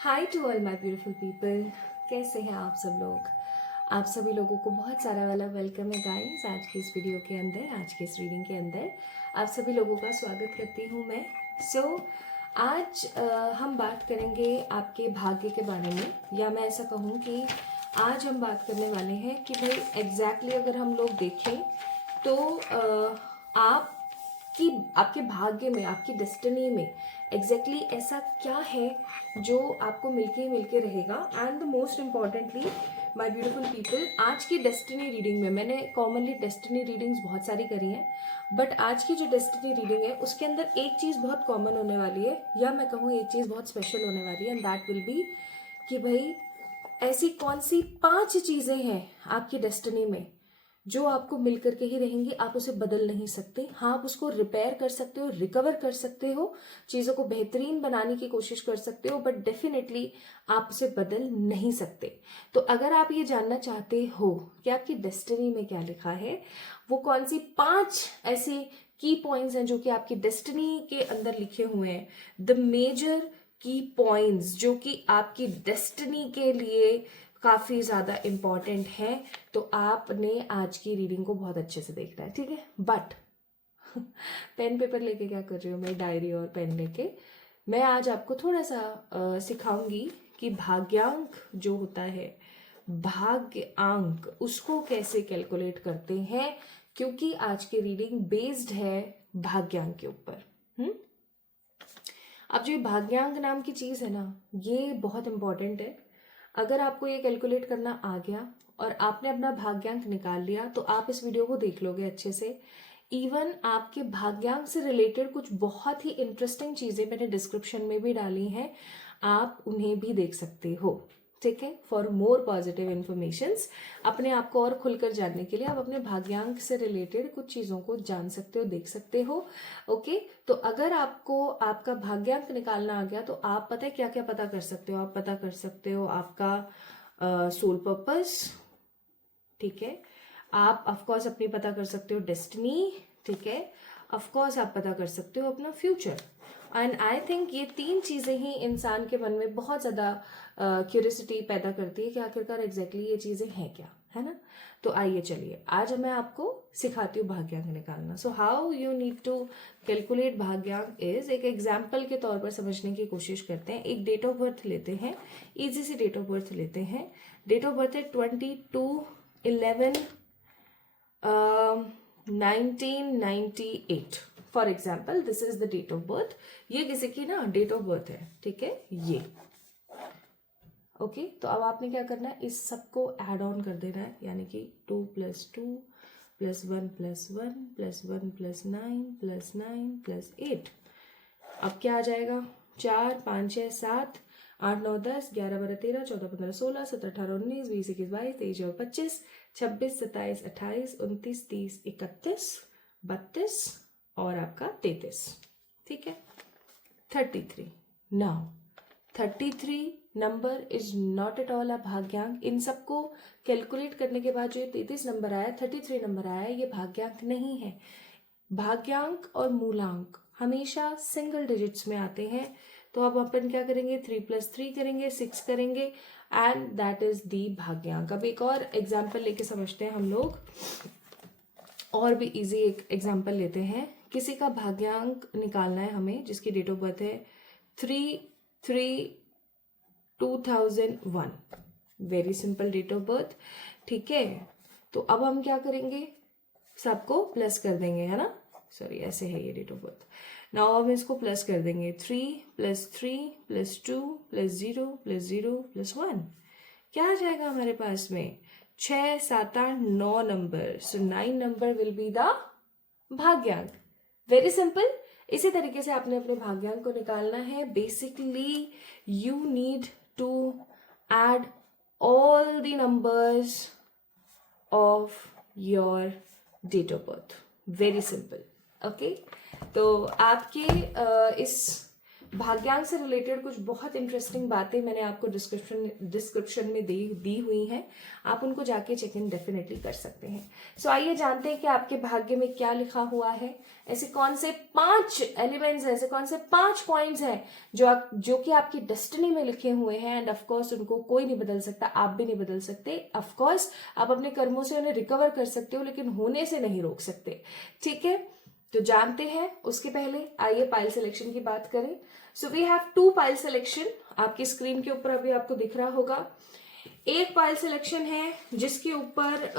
Hi to all my beautiful people. कैसे हैं आप सब लोग? आप सभी लोगों को बहुत सारा वाला वेलकम है गाइस आज की इस वीडियो के अंदर, आज की इस रीडिंग के अंदर आप सभी लोगों का स्वागत करती हूँ मैं। आज हम बात करेंगे आपके भाग्य के बारे में, या मैं ऐसा कहूँ कि आज हम बात करने वाले हैं कि भाई एग्जैक्टली अगर हम लोग देखें तो आप कि आपके भाग्य में, आपकी डेस्टिनी में एग्जैक्टली ऐसा क्या है जो आपको मिलके रहेगा। And the most importantly my beautiful people, आज की डेस्टिनी रीडिंग में मैंने कॉमनली डेस्टिनी रीडिंग्स बहुत सारी करी हैं, बट आज की जो डेस्टिनी रीडिंग है उसके अंदर एक चीज़ बहुत कॉमन होने वाली है, या मैं कहूँ एक चीज़ बहुत स्पेशल होने वाली है, एंड दैट विल बी कि भाई ऐसी कौन सी 5 चीज़ें हैं आपकी डेस्टिनी में जो आपको मिल करके ही रहेंगी। आप उसे बदल नहीं सकते। हाँ, आप उसको रिपेयर कर सकते हो, रिकवर कर सकते हो, चीज़ों को बेहतरीन बनाने की कोशिश कर सकते हो, बट डेफिनेटली आप उसे बदल नहीं सकते। तो अगर आप ये जानना चाहते हो कि आपकी डेस्टिनी में क्या लिखा है, वो कौन सी 5 ऐसे की पॉइंट्स हैं जो कि आपकी डेस्टिनी के अंदर लिखे हुए हैं, द मेजर की पॉइंट्स जो कि आपकी डेस्टिनी के लिए काफ़ी ज़्यादा इम्पॉर्टेंट है, तो आपने आज की रीडिंग को बहुत अच्छे से देखना है, ठीक है। बट पेन पेपर लेके क्या कर रही हूँ मैं, डायरी और पेन लेके मैं आज आपको थोड़ा सा सिखाऊंगी कि भाग्यांक जो होता है, भाग्यांक उसको कैसे कैलकुलेट करते हैं, क्योंकि आज की रीडिंग बेस्ड है भाग्यांक के ऊपर। अब जो ये भाग्यांक नाम की चीज़ है ना, ये बहुत इंपॉर्टेंट है। अगर आपको ये कैलकुलेट करना आ गया और आपने अपना भाग्यांक निकाल लिया तो आप इस वीडियो को देख लोगे अच्छे से। इवन आपके भाग्यांक से रिलेटेड कुछ बहुत ही इंटरेस्टिंग चीज़ें मैंने डिस्क्रिप्शन में भी डाली हैं, आप उन्हें भी देख सकते हो, ठीक है। फॉर मोर पॉजिटिव इन्फॉर्मेशंस, अपने आप को और खुलकर जानने के लिए आप अपने भाग्यांक से रिलेटेड कुछ चीज़ों को जान सकते हो, देख सकते हो। ओके, तो अगर आपको आपका भाग्यांक निकालना आ गया तो आप पता है क्या क्या पता कर सकते हो। आप पता कर सकते हो आपका सोल पर्पस, ठीक है। आप ऑफकोर्स अपनी पता कर सकते हो डेस्टिनी, ठीक है। ऑफकोर्स आप पता कर सकते हो अपना फ्यूचर। एंड आई थिंक ये 3 चीज़ें ही इंसान के मन में बहुत ज़्यादा क्यूरियोसिटी पैदा करती है कि आखिरकार एग्जैक्टली ये चीज़ें हैं क्या, है ना। तो आइए चलिए आज मैं आपको सिखाती हूँ भाग्यांक निकालना। So how you need to calculate भाग्यांक इज, एक एग्जाम्पल के तौर पर समझने की कोशिश करते हैं। एक डेट ऑफ बर्थ लेते हैं, easy see date of birth लेते हैं। डेट ऑफ बर्थ है 22/11/1998। For example this is the date of birth. ये किसी की ना डेट ऑफ बर्थ है, ठीक है ये। ओके, तो अब आपने क्या करना है, इस सबको ऐड ऑन कर देना है, यानी कि 2 + 2 + 1 + 1 + 1 + 9 + 9 + 8। अब क्या आ जाएगा, 4 5 6 7 8 9 10 11 12 13 14 15 16 17 18 19 20 21 22 23 और 25 26 27 28 29 30 31 32 और आपका 33, ठीक है। 33 now 33 number is not at all a भाग्यांक। इन सबको कैलकुलेट करने के बाद जो ये 33 नंबर आया, 33 नंबर आया, ये भाग्यांक नहीं है। भाग्यांक और मूलांक हमेशा सिंगल डिजिट्स में आते हैं। तो अब अपन क्या करेंगे, 3 + 3 करेंगे, 6 करेंगे, एंड दैट इज दी भाग्यांक। अब एक और एग्जाम्पल लेके समझते हैं हम लोग, और भी इजी एक एग्जाम्पल लेते हैं। किसी का भाग्यांक निकालना है हमें जिसकी डेट ऑफ बर्थ है 3/3/2001। Very simple date of birth, ठीक है। तो अब हम क्या करेंगे, सबको प्लस कर देंगे, है ना। सॉरी, ऐसे है ये डेट ऑफ बर्थ। नाउ हम इसको प्लस कर देंगे, 3 + 3 + 2 + 0 + 0 + 1। क्या आ जाएगा हमारे पास में, 6 7 8 9 number. So 9 number will be the भाग्यांक। Very simple. इसी तरीके से आपने अपने भाग्यांक को निकालना है। Basically you need to add all the numbers of your date of birth. Very simple, okay. तो आपके इस भाग्यांक से रिलेटेड कुछ बहुत इंटरेस्टिंग बातें मैंने आपको डिस्क्रिप्शन में दी हुई हैं, आप उनको जाके चेक इन डेफिनेटली कर सकते हैं। सो आइए जानते हैं कि आपके भाग्य में क्या लिखा हुआ है, ऐसे कौन से 5 एलिमेंट्स हैं, ऐसे कौन से 5 पॉइंट्स हैं जो कि आपकी डेस्टिनी में लिखे हुए हैं। एंड ऑफ कोर्स उनको कोई नहीं बदल सकता, आप भी नहीं बदल सकते। ऑफ कोर्स आप अपने कर्मों से उन्हें रिकवर कर सकते हो, लेकिन होने से नहीं रोक सकते। ठीक है, तो जानते हैं। उसके पहले आइए पाइल सिलेक्शन की बात करें। So we have 2 pile selection, आपकी स्क्रीन के ऊपर अभी आपको दिख रहा होगा। एक पाइल सिलेक्शन है जिसके ऊपर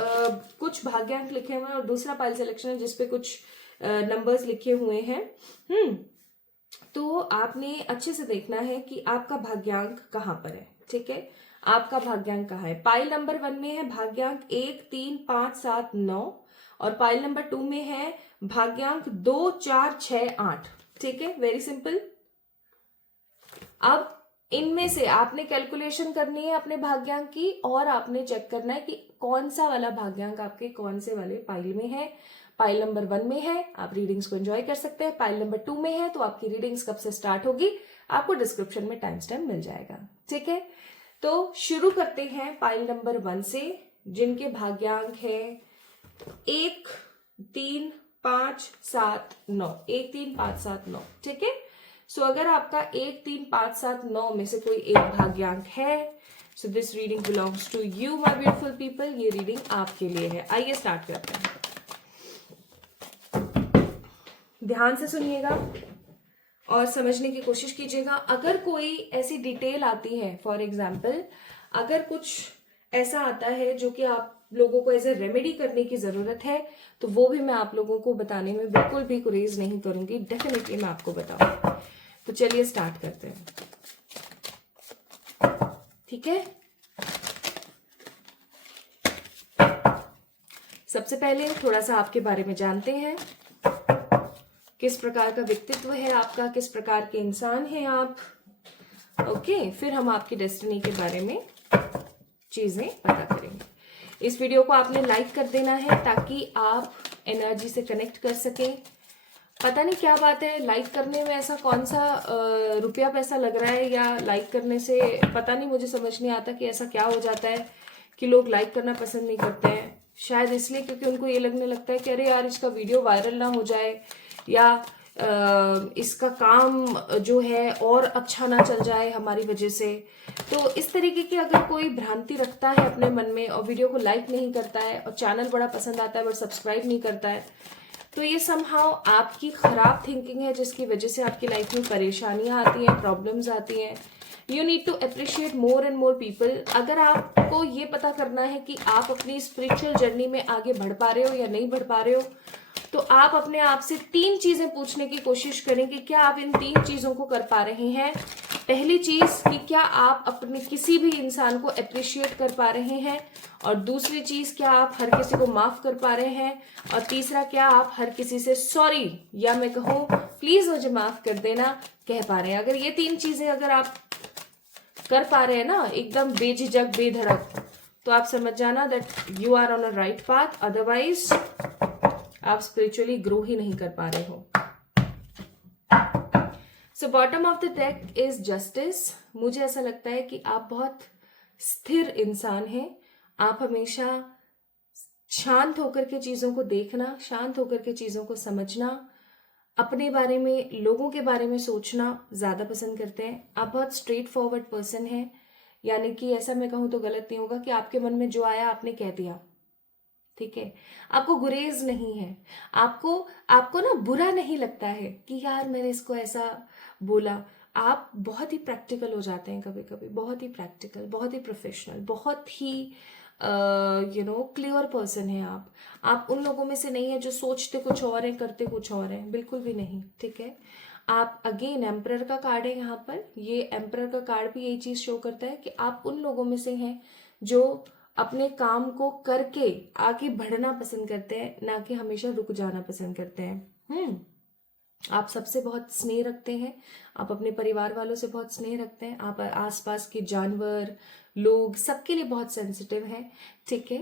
कुछ भाग्यांक लिखे हुए हैं, और दूसरा पाइल सिलेक्शन है जिसपे कुछ नंबर्स लिखे हुए हैं। तो आपने अच्छे से देखना है कि आपका भाग्यांक कहाँ पर है। ठीक है, आपका भाग्यांक कहाँ है। पाइल नंबर 1 में है भाग्यांक 1, 3, 5, 7, 9, और पाइल नंबर 2 में है भाग्यांक 2, 4, 6, 8। ठीक है, वेरी सिंपल। अब इनमें से आपने कैलकुलेशन करनी है अपने भाग्यांक की, और आपने चेक करना है कि कौन सा वाला भाग्यांक आपके कौन से वाले पाइल में है। पाइल नंबर 1 में है, आप रीडिंग्स को एंजॉय कर सकते हैं। पाइल नंबर 2 में है, तो आपकी रीडिंग्स कब से स्टार्ट होगी आपको डिस्क्रिप्शन में टाइम स्टैम्प मिल जाएगा। ठीक है, तो शुरू करते हैं पाइल नंबर 1 से, जिनके भाग्यांक है 1, 3, 5, 7, 9। 1, 3, 5, 7, 9। ठीक है, सो अगर आपका 1, 3, 5, 7, 9 में से कोई एक भाग्यांक है, so this reading belongs to you my beautiful people. ये रीडिंग आपके लिए है। आइए स्टार्ट करते हैं। ध्यान से सुनिएगा और समझने की कोशिश कीजिएगा। अगर कोई ऐसी डिटेल आती है, फॉर एग्जाम्पल अगर कुछ ऐसा आता है जो कि आप लोगों को एज ए रेमेडी करने की जरूरत है, तो वो भी मैं आप लोगों को बताने में बिल्कुल भी गुरेज नहीं करूंगी, डेफिनेटली मैं आपको बताऊंगी। तो चलिए स्टार्ट करते हैं। ठीक है, सबसे पहले थोड़ा सा आपके बारे में जानते हैं। किस प्रकार का व्यक्तित्व है आपका, किस प्रकार के इंसान हैं आप। ओके, फिर हम आपकी डेस्टिनी के बारे में चीजें पता करेंगे। इस वीडियो को आपने लाइक कर देना है ताकि आप एनर्जी से कनेक्ट कर सकें। पता नहीं क्या बात है, लाइक करने में ऐसा कौन सा रुपया पैसा लग रहा है, या लाइक करने से पता नहीं, मुझे समझ नहीं आता कि ऐसा क्या हो जाता है कि लोग लाइक करना पसंद नहीं करते हैं। शायद इसलिए क्योंकि उनको ये लगने लगता है कि अरे यार इसका वीडियो वायरल ना हो जाए, या इसका काम जो है और अच्छा ना चल जाए हमारी वजह से। तो इस तरीके की अगर कोई भ्रांति रखता है अपने मन में और वीडियो को लाइक नहीं करता है और चैनल बड़ा पसंद आता है बट सब्सक्राइब नहीं करता है, तो ये समहाउ आपकी खराब थिंकिंग है, जिसकी वजह से आपकी लाइफ में परेशानियां आती हैं, प्रॉब्लम्स आती हैं। You need to appreciate more and more people. अगर आपको ये पता करना है कि आप अपनी स्पिरिचुअल जर्नी में आगे बढ़ पा रहे हो या नहीं बढ़ पा रहे हो, तो आप अपने आप से 3 चीजें पूछने की कोशिश करें कि क्या आप इन 3 चीजों को कर पा रहे हैं। पहली चीज कि क्या आप अपने किसी भी इंसान को अप्रिशिएट कर पा रहे हैं, और दूसरी चीज क्या आप हर किसी को माफ कर पा रहे हैं, और तीसरा क्या आप हर किसी से सॉरी, या मैं कहूँ प्लीज मुझे माफ कर देना, कह पा रहे हैं। अगर ये 3 चीजें अगर आप कर पा रहे हैं ना एकदम बेझिझक बेधड़क, तो आप समझ जाना that you are on a right path. Otherwise आप स्पिरिचुअली ग्रो ही नहीं कर पा रहे हो। So bottom of the deck is justice. मुझे ऐसा लगता है कि आप बहुत स्थिर इंसान हैं। आप हमेशा शांत होकर के चीजों को देखना, शांत होकर के चीजों को समझना, अपने बारे में, लोगों के बारे में सोचना ज्यादा पसंद करते हैं। आप बहुत स्ट्रेट फॉरवर्ड पर्सन हैं, यानी कि ऐसा मैं कहूं तो गलत नहीं होगा कि आपके मन में जो आया आपने कह दिया। ठीक है, आपको गुरेज नहीं है, आपको ना बुरा नहीं लगता है कि यार मैंने इसको ऐसा बोला। आप बहुत ही प्रैक्टिकल हो जाते हैं कभी कभी, बहुत ही प्रैक्टिकल, बहुत ही प्रोफेशनल, बहुत ही क्लियर पर्सन है आप उन लोगों में से नहीं है जो सोचते कुछ और है करते कुछ और है, बिल्कुल भी नहीं। ठीक है, आप अगेन एम्परर का कार्ड है यहाँ पर। ये एम्परर का कार्ड भी यही चीज शो करता है कि आप उन लोगों में से हैं जो अपने काम को करके आगे बढ़ना पसंद करते हैं, ना कि हमेशा रुक जाना पसंद करते हैं। आप सबसे बहुत स्नेह रखते हैं, आप अपने परिवार वालों से बहुत स्नेह रखते हैं, आप आसपास के जानवर, लोग, सबके लिए बहुत सेंसिटिव हैं। ठीक है,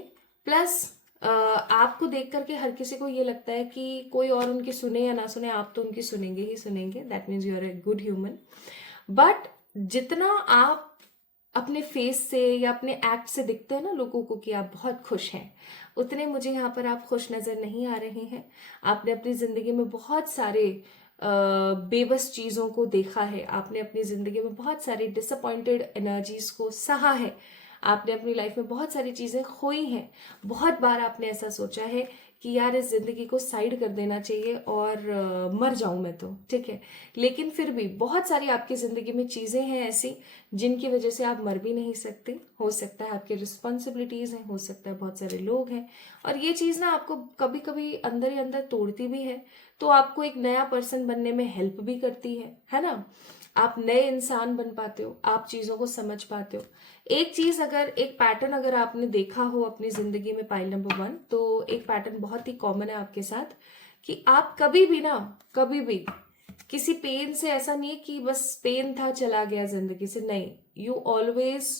प्लस आपको देख करके हर किसी को ये लगता है कि कोई और उनकी सुने या ना सुने, आप तो उनकी सुनेंगे ही सुनेंगे। That means you are a good human. But जितना आप अपने फेस से या अपने एक्ट से दिखते हैं ना लोगों को कि आप बहुत खुश हैं, उतने मुझे यहाँ पर आप खुश नजर नहीं आ रहे हैं। आपने अपनी जिंदगी में बहुत सारे बेबस चीजों को देखा है, आपने अपनी जिंदगी में बहुत सारी डिसअपॉइंटेड एनर्जीज को सहा है, आपने अपनी लाइफ में बहुत सारी चीजें खोई हैं। बहुत बार आपने ऐसा सोचा है कि यार इस जिंदगी को साइड कर देना चाहिए और मर जाऊं मैं तो, ठीक है। लेकिन फिर भी बहुत सारी आपकी जिंदगी में चीजें हैं ऐसी जिनकी वजह से आप मर भी नहीं सकते। हो सकता है आपकी रिस्पॉन्सिबिलिटीज हैं, हो सकता है बहुत सारे लोग हैं, और ये चीज ना आपको कभी कभी अंदर ही अंदर तोड़ती भी है, तो आपको एक नया पर्सन बनने में हेल्प भी करती है ना। आप नए इंसान बन पाते हो, आप चीजों को समझ पाते हो। एक चीज अगर, एक पैटर्न अगर आपने देखा हो अपनी जिंदगी में, पाइल नंबर 1, तो एक पैटर्न बहुत ही कॉमन है आपके साथ कि आप कभी भी ना, कभी भी किसी पेन से, ऐसा नहीं है कि बस पेन था चला गया जिंदगी से, नहीं, you always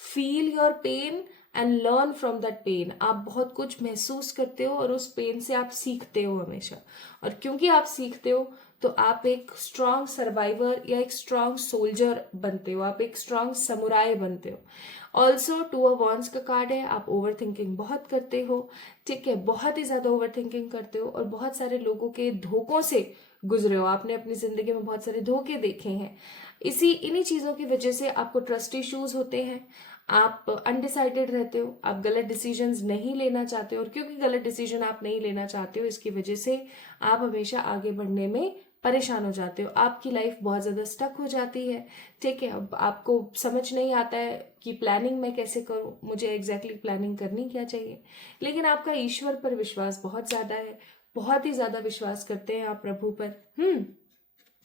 feel your pain and learn from that pain. आप बहुत कुछ महसूस करते हो और उस पेन से आप सीखते हो हमेशा, और क्योंकि आप सीखते हो तो आप एक स्ट्रांग सर्वाइवर या एक स्ट्रांग सोल्जर बनते हो, आप एक स्ट्रांग समुराय बनते हो। ऑल्सो 2 ऑफ वॉन्ड्स का कार्ड है, आप ओवर थिंकिंग बहुत करते हो, ठीक है, बहुत ही ज्यादा ओवर थिंकिंग करते हो और बहुत सारे लोगों के धोखों से गुजरे हो। आपने अपनी जिंदगी में बहुत सारे धोखे देखे हैं, इन्हीं चीजों की वजह से आपको ट्रस्ट इश्यूज होते हैं, आप अनडिसाइडेड रहते हो, आप गलत डिसीजंस नहीं लेना चाहते हो, और क्योंकि गलत डिसीजन आप नहीं लेना चाहते हो इसकी वजह से आप हमेशा आगे बढ़ने में परेशान हो जाते हो। आपकी लाइफ बहुत ज्यादा स्टक हो जाती है, ठीक है। अब आपको समझ नहीं आता है कि प्लानिंग मैं कैसे करूं, मुझे एग्जैक्टली प्लानिंग करनी क्या चाहिए। लेकिन आपका ईश्वर पर विश्वास बहुत ज्यादा है, बहुत ही ज्यादा विश्वास करते हैं आप प्रभु पर,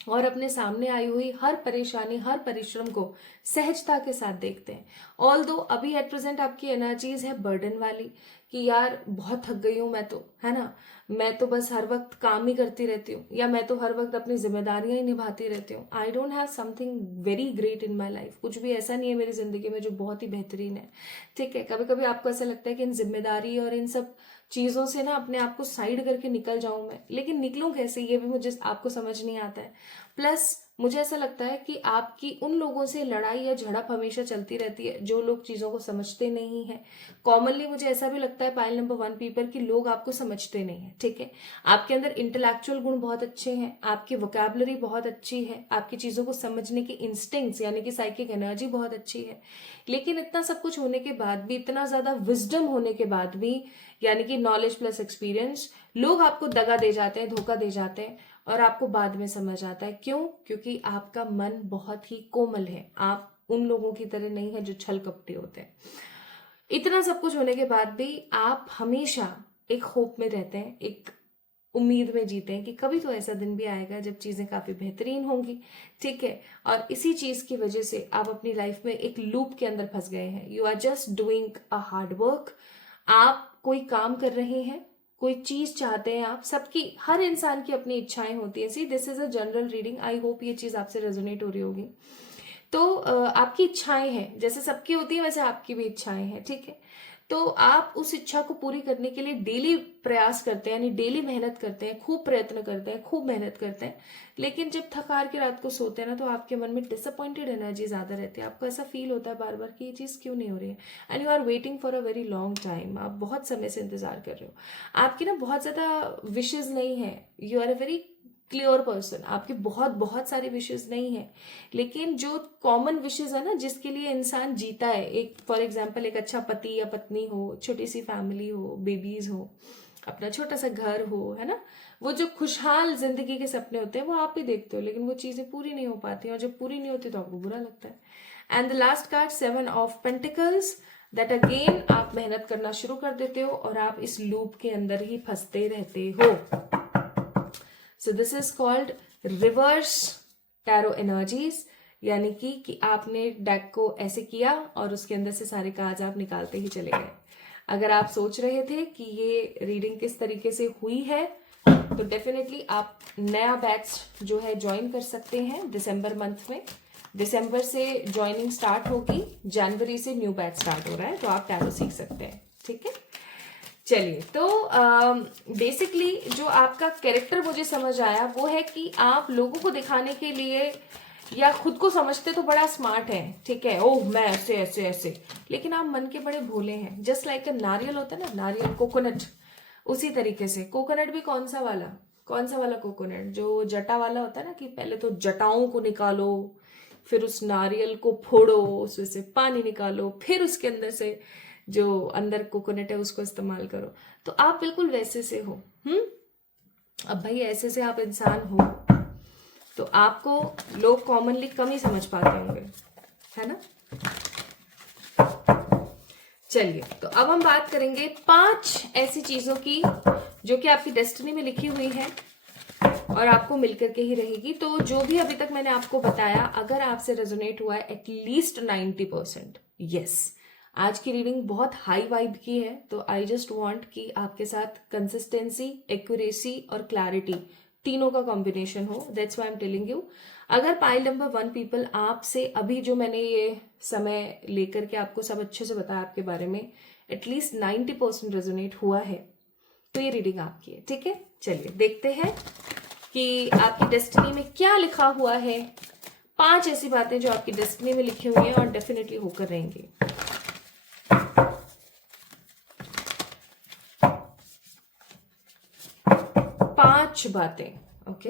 और अपने सामने आई हुई हर परेशानी, हर परिश्रम को सहजता के साथ देखते हैं। ऑल दो अभी एट प्रेजेंट आपकी एनर्जीज है बर्डन वाली कि यार बहुत थक गई हूं मैं तो, है ना, मैं तो बस हर वक्त काम ही करती रहती हूँ, या मैं तो हर वक्त अपनी जिम्मेदारियां ही निभाती रहती हूँ। I don't have something very great in my life, कुछ भी ऐसा नहीं है मेरी जिंदगी में जो बहुत ही बेहतरीन है, ठीक है। कभी कभी आपको ऐसा लगता है कि इन जिम्मेदारी और इन सब चीजों से ना अपने आप को साइड करके निकल जाऊं मैं, लेकिन निकलूं कैसे ये भी मुझे आपको समझ नहीं आता है। प्लस मुझे ऐसा लगता है कि आपकी उन लोगों से लड़ाई या झड़प हमेशा चलती रहती है जो लोग चीजों को समझते नहीं है। कॉमनली मुझे ऐसा भी लगता है पाइल नंबर 1 पीपल कि लोग आपको समझते नहीं है, ठीक है। आपके अंदर इंटेलेक्चुअल गुण बहुत अच्छे हैं, आपकी वोकैबुलरी बहुत अच्छी है, आपकी चीजों को समझने की इंस्टिंक्ट्स यानी कि साइकिक एनर्जी बहुत अच्छी है। लेकिन इतना सब कुछ होने के बाद भी, इतना ज्यादा विजडम होने के बाद भी, यानी कि नॉलेज प्लस एक्सपीरियंस, लोग आपको दगा दे जाते हैं, धोखा दे जाते हैं, और आपको बाद में समझ आता है क्यों, क्योंकि आपका मन बहुत ही कोमल है, आप उन लोगों की तरह नहीं है जो छल कपटी होते हैं। इतना सब कुछ होने के बाद भी आप हमेशा एक होप में रहते हैं, एक उम्मीद में जीते हैं कि कभी तो ऐसा दिन भी आएगा जब चीजें काफी बेहतरीन होंगी, ठीक है। और इसी चीज की वजह से आप अपनी लाइफ में एक लूप के अंदर फंस गए हैं। You are just doing a hard work, आप कोई काम कर रहे हैं, कोई चीज चाहते हैं आप, सबकी, हर इंसान की अपनी इच्छाएं होती है। See this is a general reading, I hope ये चीज आपसे रेजोनेट हो रही होगी। तो आपकी इच्छाएं हैं, जैसे सबकी होती है वैसे आपकी भी इच्छाएं हैं, ठीक है। तो आप उस इच्छा को पूरी करने के लिए डेली प्रयास करते हैं, यानी डेली मेहनत करते हैं, खूब प्रयत्न करते हैं, खूब मेहनत करते हैं। लेकिन जब थक हार के रात को सोते हैं ना, तो आपके मन में डिसअपॉइंटेड एनर्जी ज्यादा रहती है, आपको ऐसा फील होता है बार बार कि ये चीज क्यों नहीं हो रही है, and you are waiting for a very long time, आप बहुत समय से इंतजार कर रहे हो। आपकी ना बहुत ज्यादा विशेज नहीं है, you are a very clear person, आपकी बहुत बहुत सारी विशेष नहीं है, लेकिन जो कॉमन विशेष है ना, जिसके लिए इंसान जीता है, एक फॉर एग्जांपल एक अच्छा पति या पत्नी हो, छोटी सी फैमिली हो, बेबीज हो, अपना छोटा सा घर हो, है ना, वो जो खुशहाल जिंदगी के सपने होते हैं वो आप ही देखते हो, लेकिन वो चीजें पूरी नहीं हो पाती, और जब पूरी नहीं होती तो आपको बुरा लगता है। And the last card 7 of pentacles, that again आप मेहनत करना शुरू कर देते हो और आप इस लूप के अंदर ही फंसते रहते हो। सो this is called reverse tarot energies, यानी कि आपने डेक को ऐसे किया और उसके अंदर से सारे कार्ड्स आप निकालते ही चले गए। अगर आप सोच रहे थे कि ये रीडिंग किस तरीके से हुई है, तो डेफिनेटली आप नया बैच जो है ज्वाइन कर सकते हैं दिसंबर मंथ में। दिसंबर से ज्वाइनिंग स्टार्ट होगी, जनवरी से न्यू बैच स्टार्ट हो रहा है, तो आप टैरो सीख सकते हैं, ठीक है। चलिए, तो बेसिकली जो आपका कैरेक्टर मुझे समझ आया वो है कि आप लोगों को दिखाने के लिए या खुद को समझते तो बड़ा स्मार्ट है, ठीक है, ओह मैं ऐसे ऐसे ऐसे, लेकिन आप मन के बड़े भोले हैं। जस्ट लाइक नारियल होता है ना, नारियल, कोकोनट, उसी तरीके से कोकोनट भी कौन सा वाला कोकोनट, जो जटा वाला होता है ना, कि पहले तो जटाओं को निकालो, फिर उस नारियल को फोड़ो, उसमें से पानी निकालो, फिर उसके अंदर से जो अंदर कोकोनट है उसको इस्तेमाल करो। तो आप बिल्कुल वैसे से हो। अब भाई ऐसे से आप इंसान हो तो आपको लोग कॉमनली कम ही समझ पाते होंगे, है ना। चलिए, तो अब हम बात करेंगे 5 ऐसी चीजों की जो कि आपकी डेस्टिनी में लिखी हुई है और आपको मिलकर के ही रहेगी। तो जो भी अभी तक मैंने आपको बताया, अगर आपसे रेजोनेट हुआ है एटलीस्ट 90%, यस, आज की रीडिंग बहुत हाई वाइब की है। तो आई जस्ट वांट कि आपके साथ कंसिस्टेंसी, एक्यूरेसी और क्लैरिटी तीनों का कॉम्बिनेशन हो। That's why I am telling you. अगर पाइल नंबर 1 पीपल आपसे अभी जो मैंने ये समय लेकर के आपको सब अच्छे से बताया आपके बारे में, एटलीस्ट 90% रेजोनेट हुआ है, तो ये रीडिंग आपकी है, ठीक है। चलिए देखते हैं कि आपकी डेस्टिनी में क्या लिखा हुआ है। 5 ऐसी बातें जो आपकी डेस्टिनी में लिखी हुई हैं और डेफिनेटली होकर रहेंगी। 5 बातें, ओके।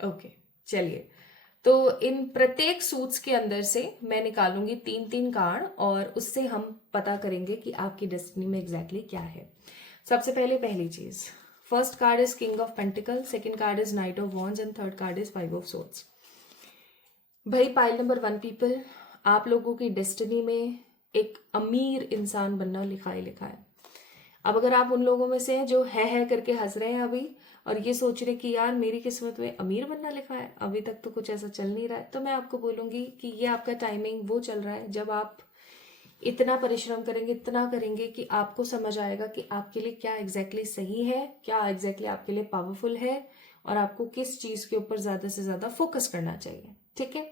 ओके, चलिए, तो इन प्रत्येक सूट्स के अंदर से मैं निकालूंगी 3-3 कार्ड और उससे हम पता करेंगे कि आपकी डेस्टिनी में एग्जैक्टली क्या है। सबसे पहले पहली चीज, first card is king of pentacle, second card is night of wands and third card is 5 of swords. भाई पाइल नंबर 1 पीपल, आप लोगों की डेस्टिनी में एक अमीर इंसान बनना लिखा ही लिखा है। अब अगर आप उन लोगों में से हैं जो है करके हंस रहे हैं अभी और ये सोच रहे कि यार मेरी किस्मत में अमीर बनना लिखा है, अभी तक तो कुछ ऐसा चल नहीं रहा है, तो मैं आपको बोलूंगी कि ये आपका टाइमिंग वो चल रहा है जब आप इतना परिश्रम करेंगे, इतना करेंगे कि आपको समझ आएगा कि आपके लिए क्या एग्जैक्टली सही है, क्या एग्जैक्टली आपके लिए पावरफुल है और आपको किस चीज के ऊपर ज्यादा से ज्यादा फोकस करना चाहिए, ठीक है।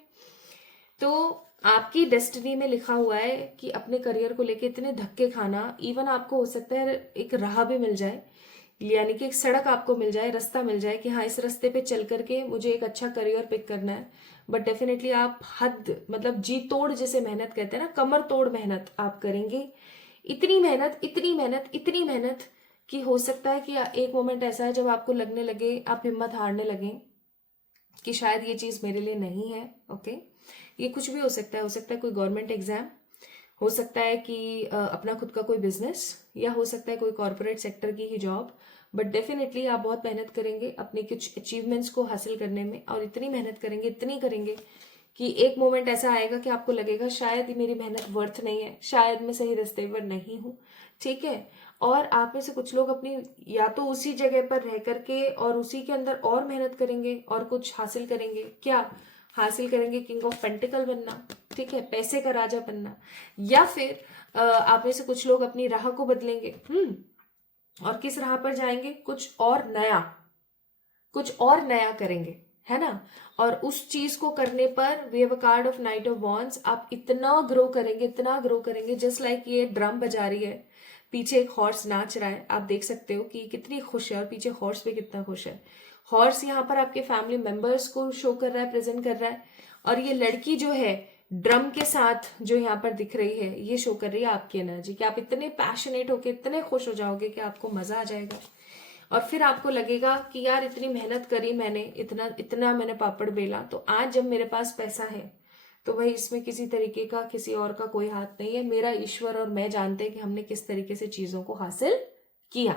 तो आपकी डेस्टिनी में लिखा हुआ है कि अपने करियर को लेके इतने धक्के खाना, इवन आपको हो सकता है एक राह भी मिल जाए, यानी कि एक सड़क आपको मिल जाए, रास्ता मिल जाए कि हाँ इस रास्ते पे चल करके मुझे एक अच्छा करियर पिक करना है, बट डेफिनेटली आप हद मतलब जी तोड़ जिसे मेहनत कहते हैं ना, कमर तोड़ मेहनत आप करेंगे। इतनी मेहनत, इतनी मेहनत, इतनी मेहनत कि हो सकता है कि एक मोमेंट ऐसा है जब आपको लगने लगे, आप हिम्मत हारने लगे कि शायद ये चीज मेरे लिए नहीं है, ओके। ये कुछ भी हो सकता है कोई गवर्नमेंट एग्जाम, हो सकता है कि अपना खुद का कोई बिजनेस, या हो सकता है कोई कॉर्पोरेट सेक्टर की ही जॉब, बट डेफिनेटली आप बहुत मेहनत करेंगे अपने कुछ अचीवमेंट्स को हासिल करने में, और इतनी मेहनत करेंगे, इतनी करेंगे कि एक मोमेंट ऐसा आएगा कि आपको लगेगा शायद मेरी मेहनत वर्थ नहीं है, शायद मैं सही रास्ते पर नहीं हूँ, ठीक है। और आप में से कुछ लोग अपनी या तो उसी जगह पर रह करके और उसी के अंदर और मेहनत करेंगे और कुछ हासिल करेंगे। क्या हासिल करेंगे? किंग ऑफ पेंटिकल बनना, ठीक है, पैसे का राजा बनना। या फिर आप में से कुछ लोग अपनी राह को बदलेंगे, और किस राह पर जाएंगे? कुछ और नया करेंगे, है ना। और उस चीज को करने पर we have a card of knight of wands, आप इतना ग्रो करेंगे, इतना ग्रो करेंगे, जस्ट लाइक ये ड्रम बजा रही है, पीछे एक हॉर्स नाच रहा है, आप देख सकते हो कि कितनी खुश है और पीछे हॉर्स भी कितना खुश है। हॉर्स यहाँ पर आपके फैमिली मेंबर्स को शो कर रहा है, प्रेजेंट कर रहा है, और ये लड़की जो है ड्रम के साथ जो यहाँ पर दिख रही है, ये शो कर रही है आपकी एनर्जी, कि आप इतने पैशनेट होके इतने खुश हो जाओगे कि आपको मजा आ जाएगा। और फिर आपको लगेगा कि यार इतनी मेहनत करी मैंने, इतना इतना मैंने पापड़ बेला, तो आज जब मेरे पास पैसा है तो भाई इसमें किसी तरीके का, किसी और का कोई हाथ नहीं है, मेरा ईश्वर और मैं जानते हैं कि हमने किस तरीके से चीजों को हासिल किया।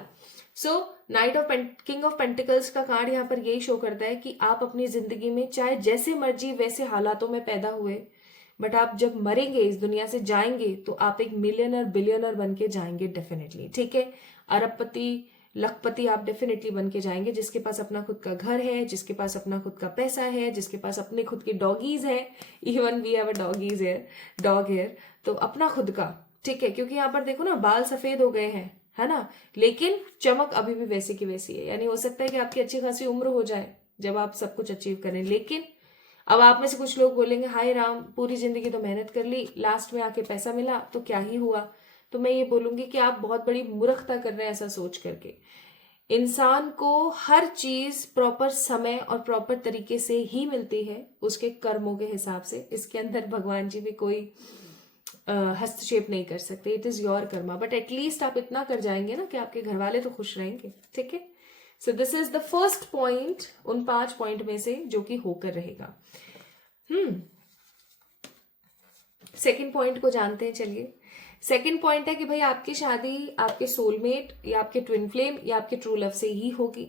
So knight of king of pentacles का कार्ड यहाँ पर यही शो करता है कि आप अपनी जिंदगी में चाहे जैसे मर्जी वैसे हालातों में पैदा हुए, बट आप जब मरेंगे, इस दुनिया से जाएंगे, तो आप एक मिलियनर बिलियनर बन के जाएंगे डेफिनेटली, ठीक है। अरबपति, लखपति आप डेफिनेटली बन के जाएंगे, जिसके पास अपना खुद का घर है, जिसके पास अपना खुद का पैसा है, जिसके पास अपने खुद के डॉगीज है, even we have a dog here, तो अपना खुद का, ठीक है। क्योंकि यहाँ पर देखो ना, बाल सफेद हो गए हैं, है ना, लेकिन चमक अभी भी वैसी की वैसी है। यानी हो सकता है कि आपकी अच्छी खासी उम्र हो जाए जब आप सब कुछ अचीव करें, लेकिन अब आप में से कुछ लोग बोलेंगे हाय राम, पूरी जिंदगी तो मेहनत कर ली, लास्ट में आके पैसा मिला तो क्या ही हुआ। तो मैं ये बोलूंगी कि आप बहुत बड़ी मूर्खता कर रहे हैं ऐसा सोच करके। इंसान को हर चीज प्रॉपर समय और प्रॉपर तरीके से ही मिलती है, उसके कर्मों के हिसाब से। इसके अंदर भगवान जी भी कोई हस्तक्षेप नहीं कर सकते। It is your Karma, but at least आप इतना कर जाएंगे ना कि आपके घर वाले तो खुश रहेंगे। ठीक है, so this is the first point उन 5 पॉइंट में से जो कि होकर रहेगा। सेकंड पॉइंट को जानते हैं, चलिए। सेकंड पॉइंट है कि भाई आपकी शादी आपके सोलमेट या आपके ट्विन फ्लेम या आपके ट्रू लव से ही होगी।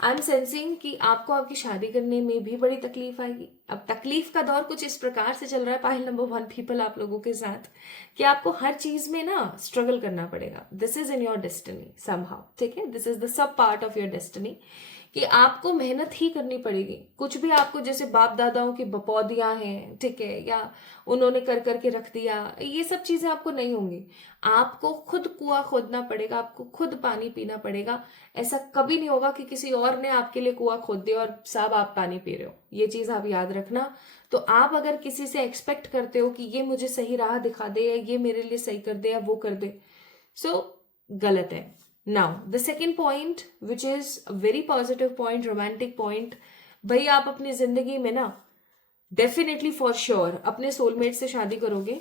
आई एम सेंसिंग कि आपको आपकी शादी करने में भी बड़ी तकलीफ आएगी। अब तकलीफ का दौर कुछ इस प्रकार से चल रहा है पाहिल नंबर 1 पीपल आप लोगों के साथ, कि आपको हर चीज में ना स्ट्रगल करना पड़ेगा। This is in your destiny somehow. ठीक है, this is the sub part of your destiny कि आपको मेहनत ही करनी पड़ेगी। कुछ भी आपको, जैसे बाप दादाओं की बपौदियां हैं, ठीक है, या उन्होंने कर करके रख दिया, ये सब चीजें आपको नहीं होंगी। आपको खुद कुआं खोदना पड़ेगा, आपको खुद पानी पीना पड़ेगा। ऐसा कभी नहीं होगा कि किसी और ने आपके लिए कुआं खोद दिया और साहब आप पानी पी रहे हो। ये चीज आप याद रखना। तो आप अगर किसी से एक्सपेक्ट करते हो कि ये मुझे सही राह दिखा दे, या ये मेरे लिए सही कर दे, या वो कर दे, सो गलत है। Now, the second point, which is a very positive point, romantic point, भाई आप अपनी जिंदगी में ना डेफिनेटली फॉर श्योर अपने सोलमेट से शादी करोगे।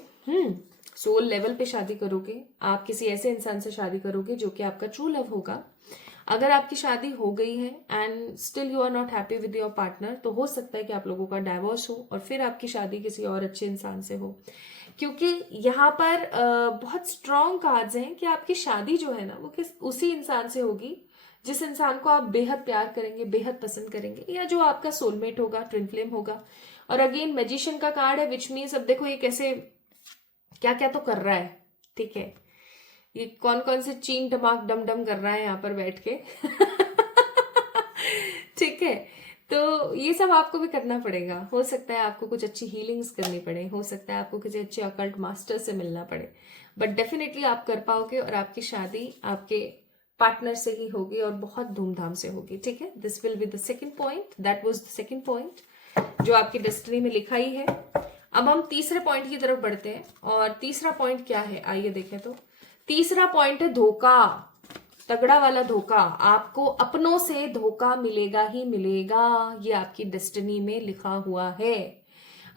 सोल लेवल पे शादी करोगे। आप किसी ऐसे इंसान से शादी करोगे जो कि आपका ट्रू लव होगा। अगर आपकी शादी हो गई है and still you are not happy with your partner, तो हो सकता है कि आप लोगों का डाइवोर्स हो और फिर आपकी शादी किसी और अच्छे इंसान से हो, क्योंकि यहाँ पर बहुत स्ट्रॉन्ग कार्ड्स हैं कि आपकी शादी जो है ना वो उसी इंसान से होगी जिस इंसान को आप बेहद प्यार करेंगे, बेहद पसंद करेंगे, या जो आपका सोलमेट होगा, ट्विन फ्लेम होगा। और अगेन मैजिशियन का कार्ड है, विच मीन्स अब देखो ये कैसे क्या क्या तो कर रहा है। ठीक है, ये कौन कौन से चीन टमाक डम डम कर रहा है यहाँ पर बैठ के ठीक है, तो ये सब आपको भी करना पड़ेगा। हो सकता है आपको कुछ अच्छी हीलिंग्स करनी पड़े, हो सकता है आपको किसी अच्छे अकल्ट मास्टर से मिलना पड़े, बट डेफिनेटली आप कर पाओगे और आपकी शादी आपके पार्टनर से ही होगी और बहुत धूमधाम से होगी। ठीक है, this will be the second point, that was the second point जो आपकी डेस्टिनी में लिखा ही है। अब हम तीसरे पॉइंट की तरफ बढ़ते हैं, और तीसरा पॉइंट क्या है आइए देखें। तो तीसरा पॉइंट है धोखा, तगड़ा वाला धोखा। आपको अपनों से धोखा मिलेगा ही मिलेगा, ये आपकी डेस्टिनी में लिखा हुआ है।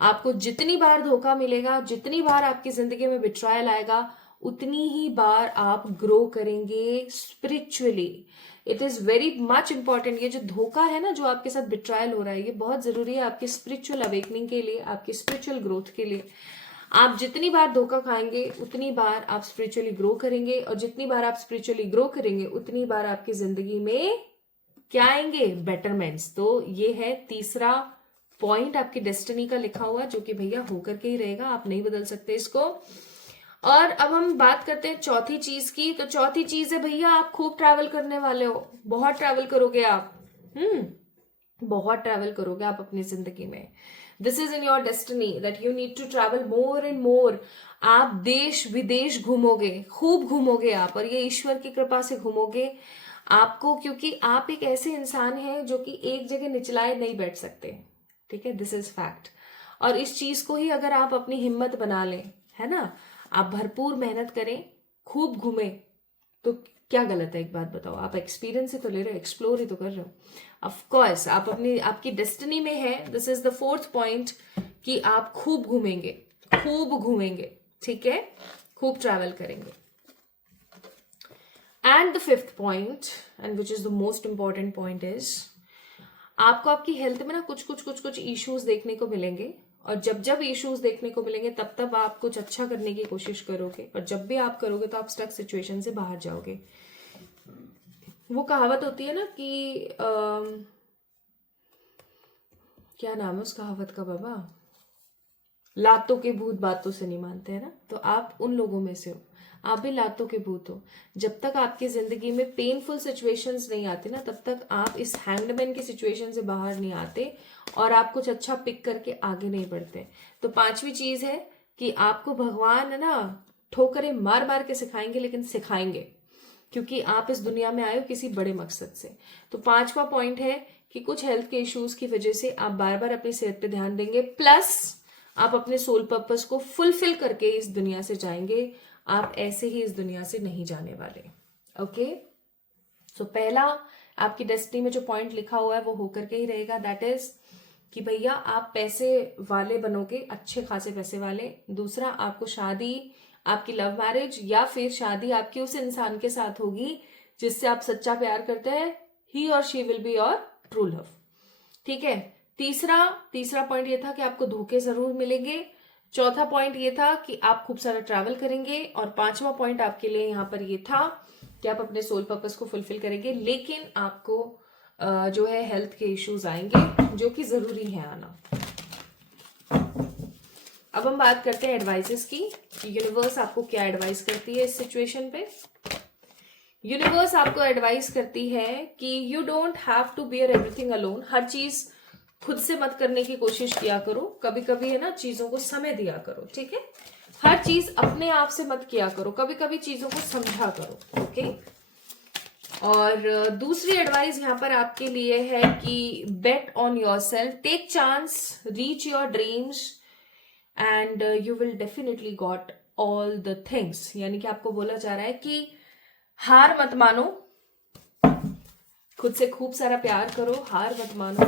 आपको जितनी बार धोखा मिलेगा, जितनी बार आपकी जिंदगी में बिट्रायल आएगा, उतनी ही बार आप ग्रो करेंगे spiritually. It is very much important. ये जो धोखा है ना, जो आपके साथ बिट्रायल हो रहा है, ये बहुत जरूरी है आपकी स्पिरिचुअल अवेकनिंग के लिए, आपकी स्पिरिचुअल ग्रोथ के लिए। आप जितनी बार धोखा खाएंगे उतनी बार आप स्पिरिचुअली ग्रो करेंगे, और जितनी बार आप स्पिरिचुअली ग्रो करेंगे उतनी बार आपकी जिंदगी में क्या आएंगे, बेटरमेंट्स। तो ये है तीसरा पॉइंट आपकी डेस्टिनी का लिखा हुआ, जो कि भैया होकर के ही रहेगा, आप नहीं बदल सकते इसको। और अब हम बात करते हैं चौथी चीज की। तो चौथी चीज है भैया आप खूब ट्रैवल करने वाले हो, बहुत ट्रैवल करोगे आप। बहुत ट्रैवल करोगे आप अपनी जिंदगी में। This is in your destiny that you need to travel more and more. आप देश विदेश घूमोगे, खूब घूमोगे आप, और ये ईश्वर की कृपा से घूमोगे आपको, क्योंकि आप एक ऐसे इंसान हैं जो कि एक जगह निचलाए नहीं बैठ सकते। ठीक है, दिस इज फैक्ट। और इस चीज को ही अगर आप अपनी हिम्मत बना लें, है ना, आप भरपूर मेहनत करें, खूब घूमें, तो क्या गलत है? एक बात बताओ, आप एक्सपीरियंस ही तो ले रहे हो, एक्सप्लोर ही तो कर रहे हो। ऑफ कोर्स आप आपकी डेस्टिनी में है। This is the fourth point कि आप खूब घूमेंगे, खूब घूमेंगे, ठीक है, खूब ट्रैवल करेंगे। And the fifth point, and which is the most important point, is आपको आपकी हेल्थ में ना कुछ इश्यूज देखने को मिलेंगे, और जब जब इश्यूज देखने को मिलेंगे तब तब आप कुछ अच्छा करने की कोशिश करोगे, और जब भी आप करोगे तो आप स्टक सिचुएशन से बाहर जाओगे। वो कहावत होती है ना कि क्या नाम है उस कहावत का बाबा, लातों के भूत बातों से नहीं मानते, है ना। तो आप उन लोगों में से हो, आप भी लातों के भूत हो। जब तक आपकी जिंदगी में पेनफुल सिचुएशंस नहीं आती ना, तब तक आप इस हैंगमैन की सिचुएशन से बाहर नहीं आते, और आप कुछ अच्छा पिक करके आगे नहीं बढ़ते। तो पांचवी चीज है कि आपको भगवान है ना ठोकरें मार मार के सिखाएंगे, लेकिन सिखाएंगे। क्योंकि आप इस दुनिया में आए हो किसी बड़े मकसद से। तो 5वां पॉइंट है कि कुछ हेल्थ के इश्यूज की वजह से आप बार बार अपनी सेहत पे ध्यान देंगे, प्लस आप अपने सोल पर्पस को फुलफिल करके इस दुनिया से जाएंगे। आप ऐसे ही इस दुनिया से नहीं जाने वाले। ओके, सो पहला आपकी डेस्टिनी में जो पॉइंट लिखा हुआ है वो होकर के ही रहेगा, दैट इज कि भैया आप पैसे वाले बनोगे, अच्छे खासे पैसे वाले। दूसरा, आपको शादी, आपकी लव मैरिज या फिर शादी आपकी उस इंसान के साथ होगी जिससे आप सच्चा प्यार करते हैं, ही और she will be your true love. ठीक है। तीसरा पॉइंट ये था कि आपको धोखे जरूर मिलेंगे। चौथा पॉइंट ये था कि आप खूब सारा ट्रैवल करेंगे। और 5वां पॉइंट आपके लिए यहाँ पर ये था कि आप अपने सोल पर्पस को फुलफिल करेंगे, लेकिन आपको जो है हेल्थ के इश्यूज आएंगे जो कि जरूरी है आना। अब हम बात करते हैं एडवाइसेस की, यूनिवर्स आपको क्या एडवाइस करती है इस सिचुएशन पे। यूनिवर्स आपको एडवाइस करती है कि you don't have to bear everything alone. हर चीज खुद से मत करने की कोशिश किया करो, कभी कभी है ना चीजों को समय दिया करो। ठीक है, हर चीज अपने आप से मत किया करो, कभी कभी चीजों को समझा करो। ओके, और दूसरी एडवाइस यहाँ पर आपके लिए है कि bet on yourself, take chance, reach your dreams and you will definitely got all the things. यानी कि आपको बोला जा रहा है कि हार मत मानो, खुद से खूब सारा प्यार करो, हार मत मानो,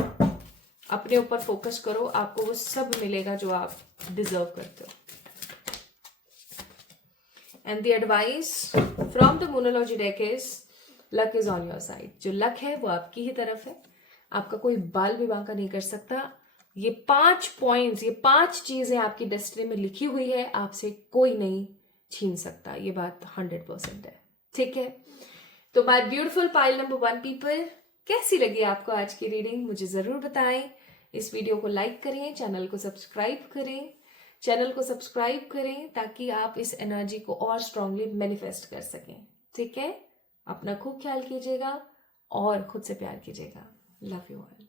अपने ऊपर फोकस करो, आपको वो सब मिलेगा जो आप डिजर्व करते हो। And the advice from the moonology deck is luck is on your side. जो लक है वो आपकी ही तरफ है, आपका कोई बाल भी बांका नहीं कर सकता। ये 5 पॉइंट्स, ये 5 चीजें आपकी डेस्टिनी में लिखी हुई है, आपसे कोई नहीं छीन सकता। ये बात 100% है। ठीक है, तो my beautiful pile number 1 people, कैसी लगी आपको आज की रीडिंग मुझे जरूर बताएं। इस वीडियो को लाइक करें, चैनल को सब्सक्राइब करें ताकि आप इस एनर्जी को और स्ट्रांगली मैनिफेस्ट कर सकें। ठीक है, अपना खूब ख्याल कीजिएगा और खुद से प्यार कीजिएगा। Love you all.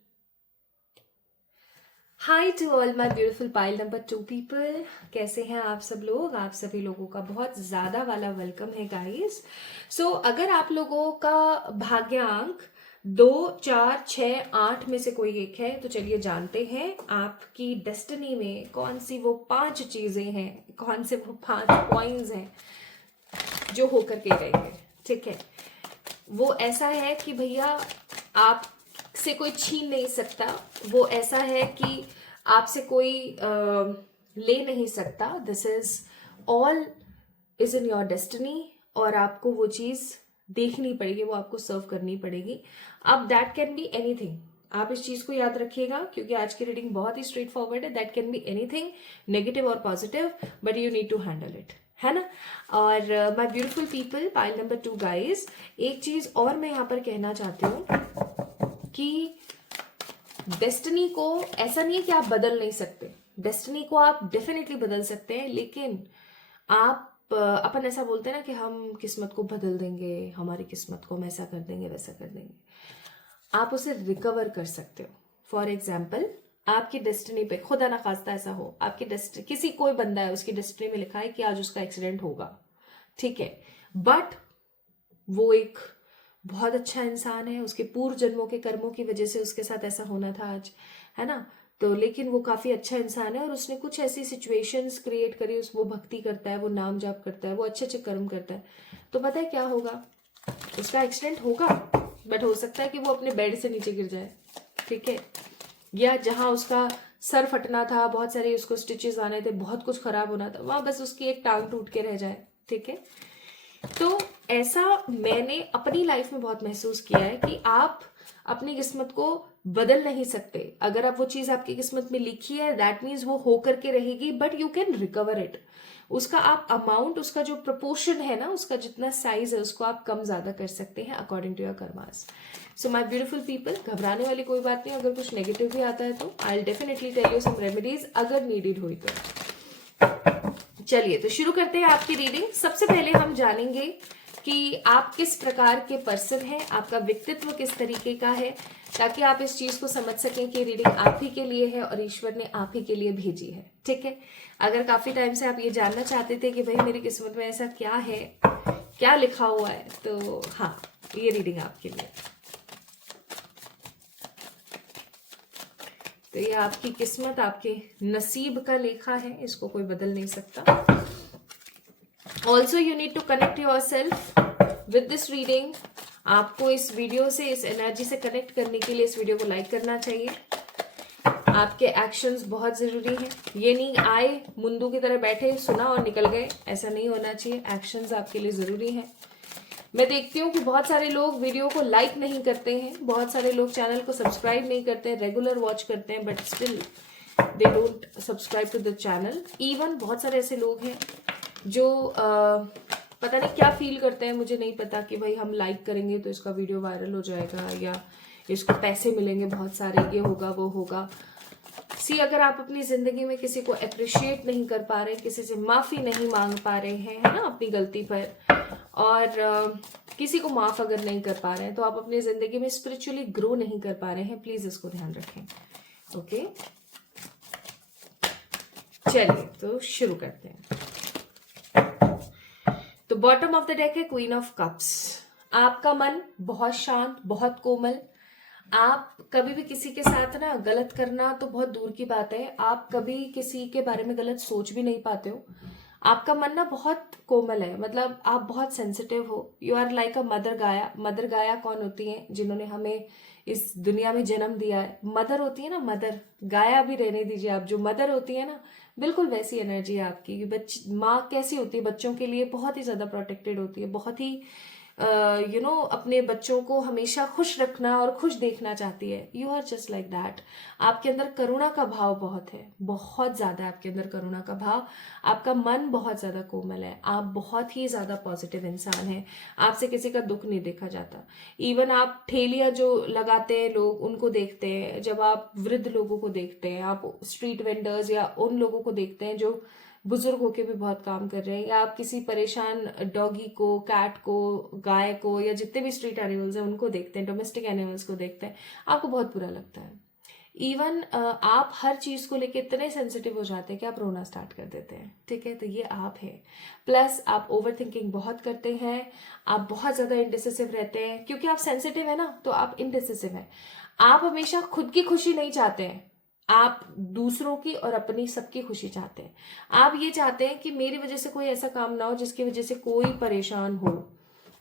Hi to all my beautiful pile number 2 people, कैसे हैं आप सब लोग। आप सभी लोगों का बहुत ज्यादा वाला वेलकम है गाइस। सो अगर आप लोगों का भाग्यांक 2, 4, 6, 8 में से कोई एक है तो चलिए जानते हैं आपकी डेस्टिनी में कौन सी वो 5 चीजें हैं, कौन से वो 5 पॉइंट्स हैं जो होकर के रहेंगे। ठीक है, वो ऐसा है कि भैया आप से कोई छीन नहीं सकता, वो ऐसा है कि आपसे कोई ले नहीं सकता। This is all is in your destiny और आपको वो चीज देखनी पड़ेगी, वो आपको सर्व करनी पड़ेगी। अब दैट कैन बी एनीथिंग, आप इस चीज को याद रखिएगा क्योंकि आज की रीडिंग बहुत ही स्ट्रेट फॉरवर्ड है। That can be anything, negative और positive, but you need to handle it, है ना। और my beautiful people, pile number 2 guys, एक चीज और मैं यहाँ पर कहना चाहती हूँ कि डेस्टिनी को ऐसा नहीं है कि आप बदल नहीं सकते, डेस्टिनी को आप डेफिनेटली बदल सकते हैं, लेकिन आप अपन ऐसा बोलते हैं ना कि हम किस्मत को बदल देंगे, हमारी किस्मत को हम ऐसा कर देंगे वैसा कर देंगे, आप उसे रिकवर कर सकते हो। फॉर एग्जाम्पल, आपकी डेस्टिनी पे खुदा ना खास्ता ऐसा हो, आपकी डेस्टिनी, किसी कोई बंदा है उसकी डेस्टिनी में लिखा है कि आज उसका एक्सीडेंट होगा, ठीक है, बट वो एक बहुत अच्छा इंसान है, उसके पूर्व जन्मों के कर्मों की वजह से उसके साथ ऐसा होना था आज, है ना। तो लेकिन वो काफी अच्छा इंसान है और उसने कुछ ऐसी सिचुएशंस क्रिएट करी, वो भक्ति करता है, वो नाम जाप करता है, वो अच्छे अच्छे कर्म करता है, तो पता है क्या होगा, उसका एक्सीडेंट होगा, बट हो सकता है कि वो अपने बेड से नीचे गिर जाए, ठीक है, या जहां उसका सर फटना था, बहुत सारे उसको स्टिचेस आने थे, बहुत कुछ खराब होना था, वहां बस उसकी एक टांग टूट के रह जाए, ठीक है। तो ऐसा मैंने अपनी लाइफ में बहुत महसूस किया है कि आप अपनी किस्मत को बदल नहीं सकते। अगर आप वो चीज आपकी किस्मत में लिखी है, दैट मीन्स वो हो करके रहेगी, but you can recover it. उसका आप अमाउंट, उसका जो प्रपोर्शन है ना, उसका जितना साइज है, उसको आप कम ज्यादा कर सकते हैं according to your karmas. So my beautiful people, घबराने वाली कोई बात नहीं। अगर कुछ नेगेटिव भी आता है तो I will definitely tell you some remedies अगर नीडेड हुई तो। चलिए तो शुरू करते हैं आपकी रीडिंग। सबसे पहले हम जानेंगे कि आप किस प्रकार के पर्सन हैं, आपका व्यक्तित्व किस तरीके का है, ताकि आप इस चीज को समझ सकें कि रीडिंग आप ही के लिए है और ईश्वर ने आप ही के लिए भेजी है, ठीक है। अगर काफी टाइम से आप ये जानना चाहते थे कि भाई मेरी किस्मत में ऐसा क्या है क्या लिखा हुआ है। तो हाँ, ये रीडिंग आपके लिए। तो ये आपकी किस्मत, आपके नसीब का लेखा है, इसको कोई बदल नहीं सकता। Also you need to connect yourself with this reading. आपको इस वीडियो से, इस एनर्जी से कनेक्ट करने के लिए इस वीडियो को लाइक करना चाहिए। आपके एक्शंस बहुत जरूरी हैं। ये नहीं आए मुंदू की तरह बैठे, सुना और निकल गए, ऐसा नहीं होना चाहिए। एक्शंस आपके लिए जरूरी हैं। मैं देखती हूँ कि बहुत सारे लोग वीडियो को लाइक नहीं करते हैं, बहुत सारे लोग चैनल को सब्सक्राइब नहीं करते हैं, रेगुलर वॉच करते हैं, but still they don't subscribe to the channel. Even बहुत सारे ऐसे लोग हैं जो पता नहीं क्या फील करते हैं, मुझे नहीं पता, कि भाई हम लाइक करेंगे तो इसका वीडियो वायरल हो जाएगा या इसको पैसे मिलेंगे बहुत सारे, ये होगा वो होगा। सी, अगर आप अपनी जिंदगी में किसी को अप्रिशिएट नहीं कर पा रहे, किसी से माफी नहीं मांग पा रहे हैं, है ना, अपनी गलती पर, और किसी को माफ अगर नहीं कर पा रहे हैं, तो आप अपनी जिंदगी में स्पिरिचुअली ग्रो नहीं कर पा रहे हैं। प्लीज इसको ध्यान रखें। ओके, चलिए तो शुरू करते हैं। तो बॉटम ऑफ द डेक है क्वीन ऑफ कप्स। आपका मन बहुत शांत, बहुत कोमल। आप कभी भी किसी के साथ ना गलत करना तो बहुत दूर की बात है, आप कभी किसी के बारे में गलत सोच भी नहीं पाते हो। आपका मन ना बहुत कोमल है, मतलब आप बहुत सेंसिटिव हो। You are like a mother Gaia. Mother Gaia कौन होती है? जिन्होंने हमें इस दुनिया में जन्म दिया है, मदर होती है ना, मदर। गाया भी रहने दीजिए आप, जो मदर होती है ना, बिल्कुल वैसी एनर्जी है आपकी। माँ कैसी होती है बच्चों के लिए? बहुत ही ज्यादा प्रोटेक्टेड होती है, बहुत ही अपने बच्चों को हमेशा खुश रखना और खुश देखना चाहती है। You are just like that. आपके अंदर करुणा का भाव बहुत है, बहुत ज्यादा आपके अंदर करुणा का भाव। आपका मन बहुत ज्यादा कोमल है, आप बहुत ही ज्यादा पॉजिटिव इंसान हैं। आपसे किसी का दुख नहीं देखा जाता। इवन आप ठेलियां जो लगाते हैं लोग, उनको देखते हैं, जब आप वृद्ध लोगों को देखते हैं, आप स्ट्रीट वेंडर्स या उन लोगों को देखते हैं जो बुजुर्ग होके भी बहुत काम कर रहे हैं, या आप किसी परेशान डॉगी को, कैट को, गाय को, या जितने भी स्ट्रीट एनिमल्स हैं उनको देखते हैं, डोमेस्टिक एनिमल्स को देखते हैं, आपको बहुत बुरा लगता है। इवन आप हर चीज को लेके इतने सेंसिटिव हो जाते हैं कि आप रोना स्टार्ट कर देते हैं। ठीक है, तो ये आप है। प्लस आप ओवर थिंकिंग बहुत करते हैं, आप बहुत ज्यादा इनडिसिसिव रहते हैं। क्योंकि आप सेंसिटिव है ना, तो आप इनडिसिसिव हैं। आप हमेशा खुद की खुशी नहीं चाहते हैं, आप दूसरों की और अपनी सबकी खुशी चाहते हैं। आप ये चाहते हैं कि मेरी वजह से कोई ऐसा काम ना हो जिसकी वजह से कोई परेशान हो।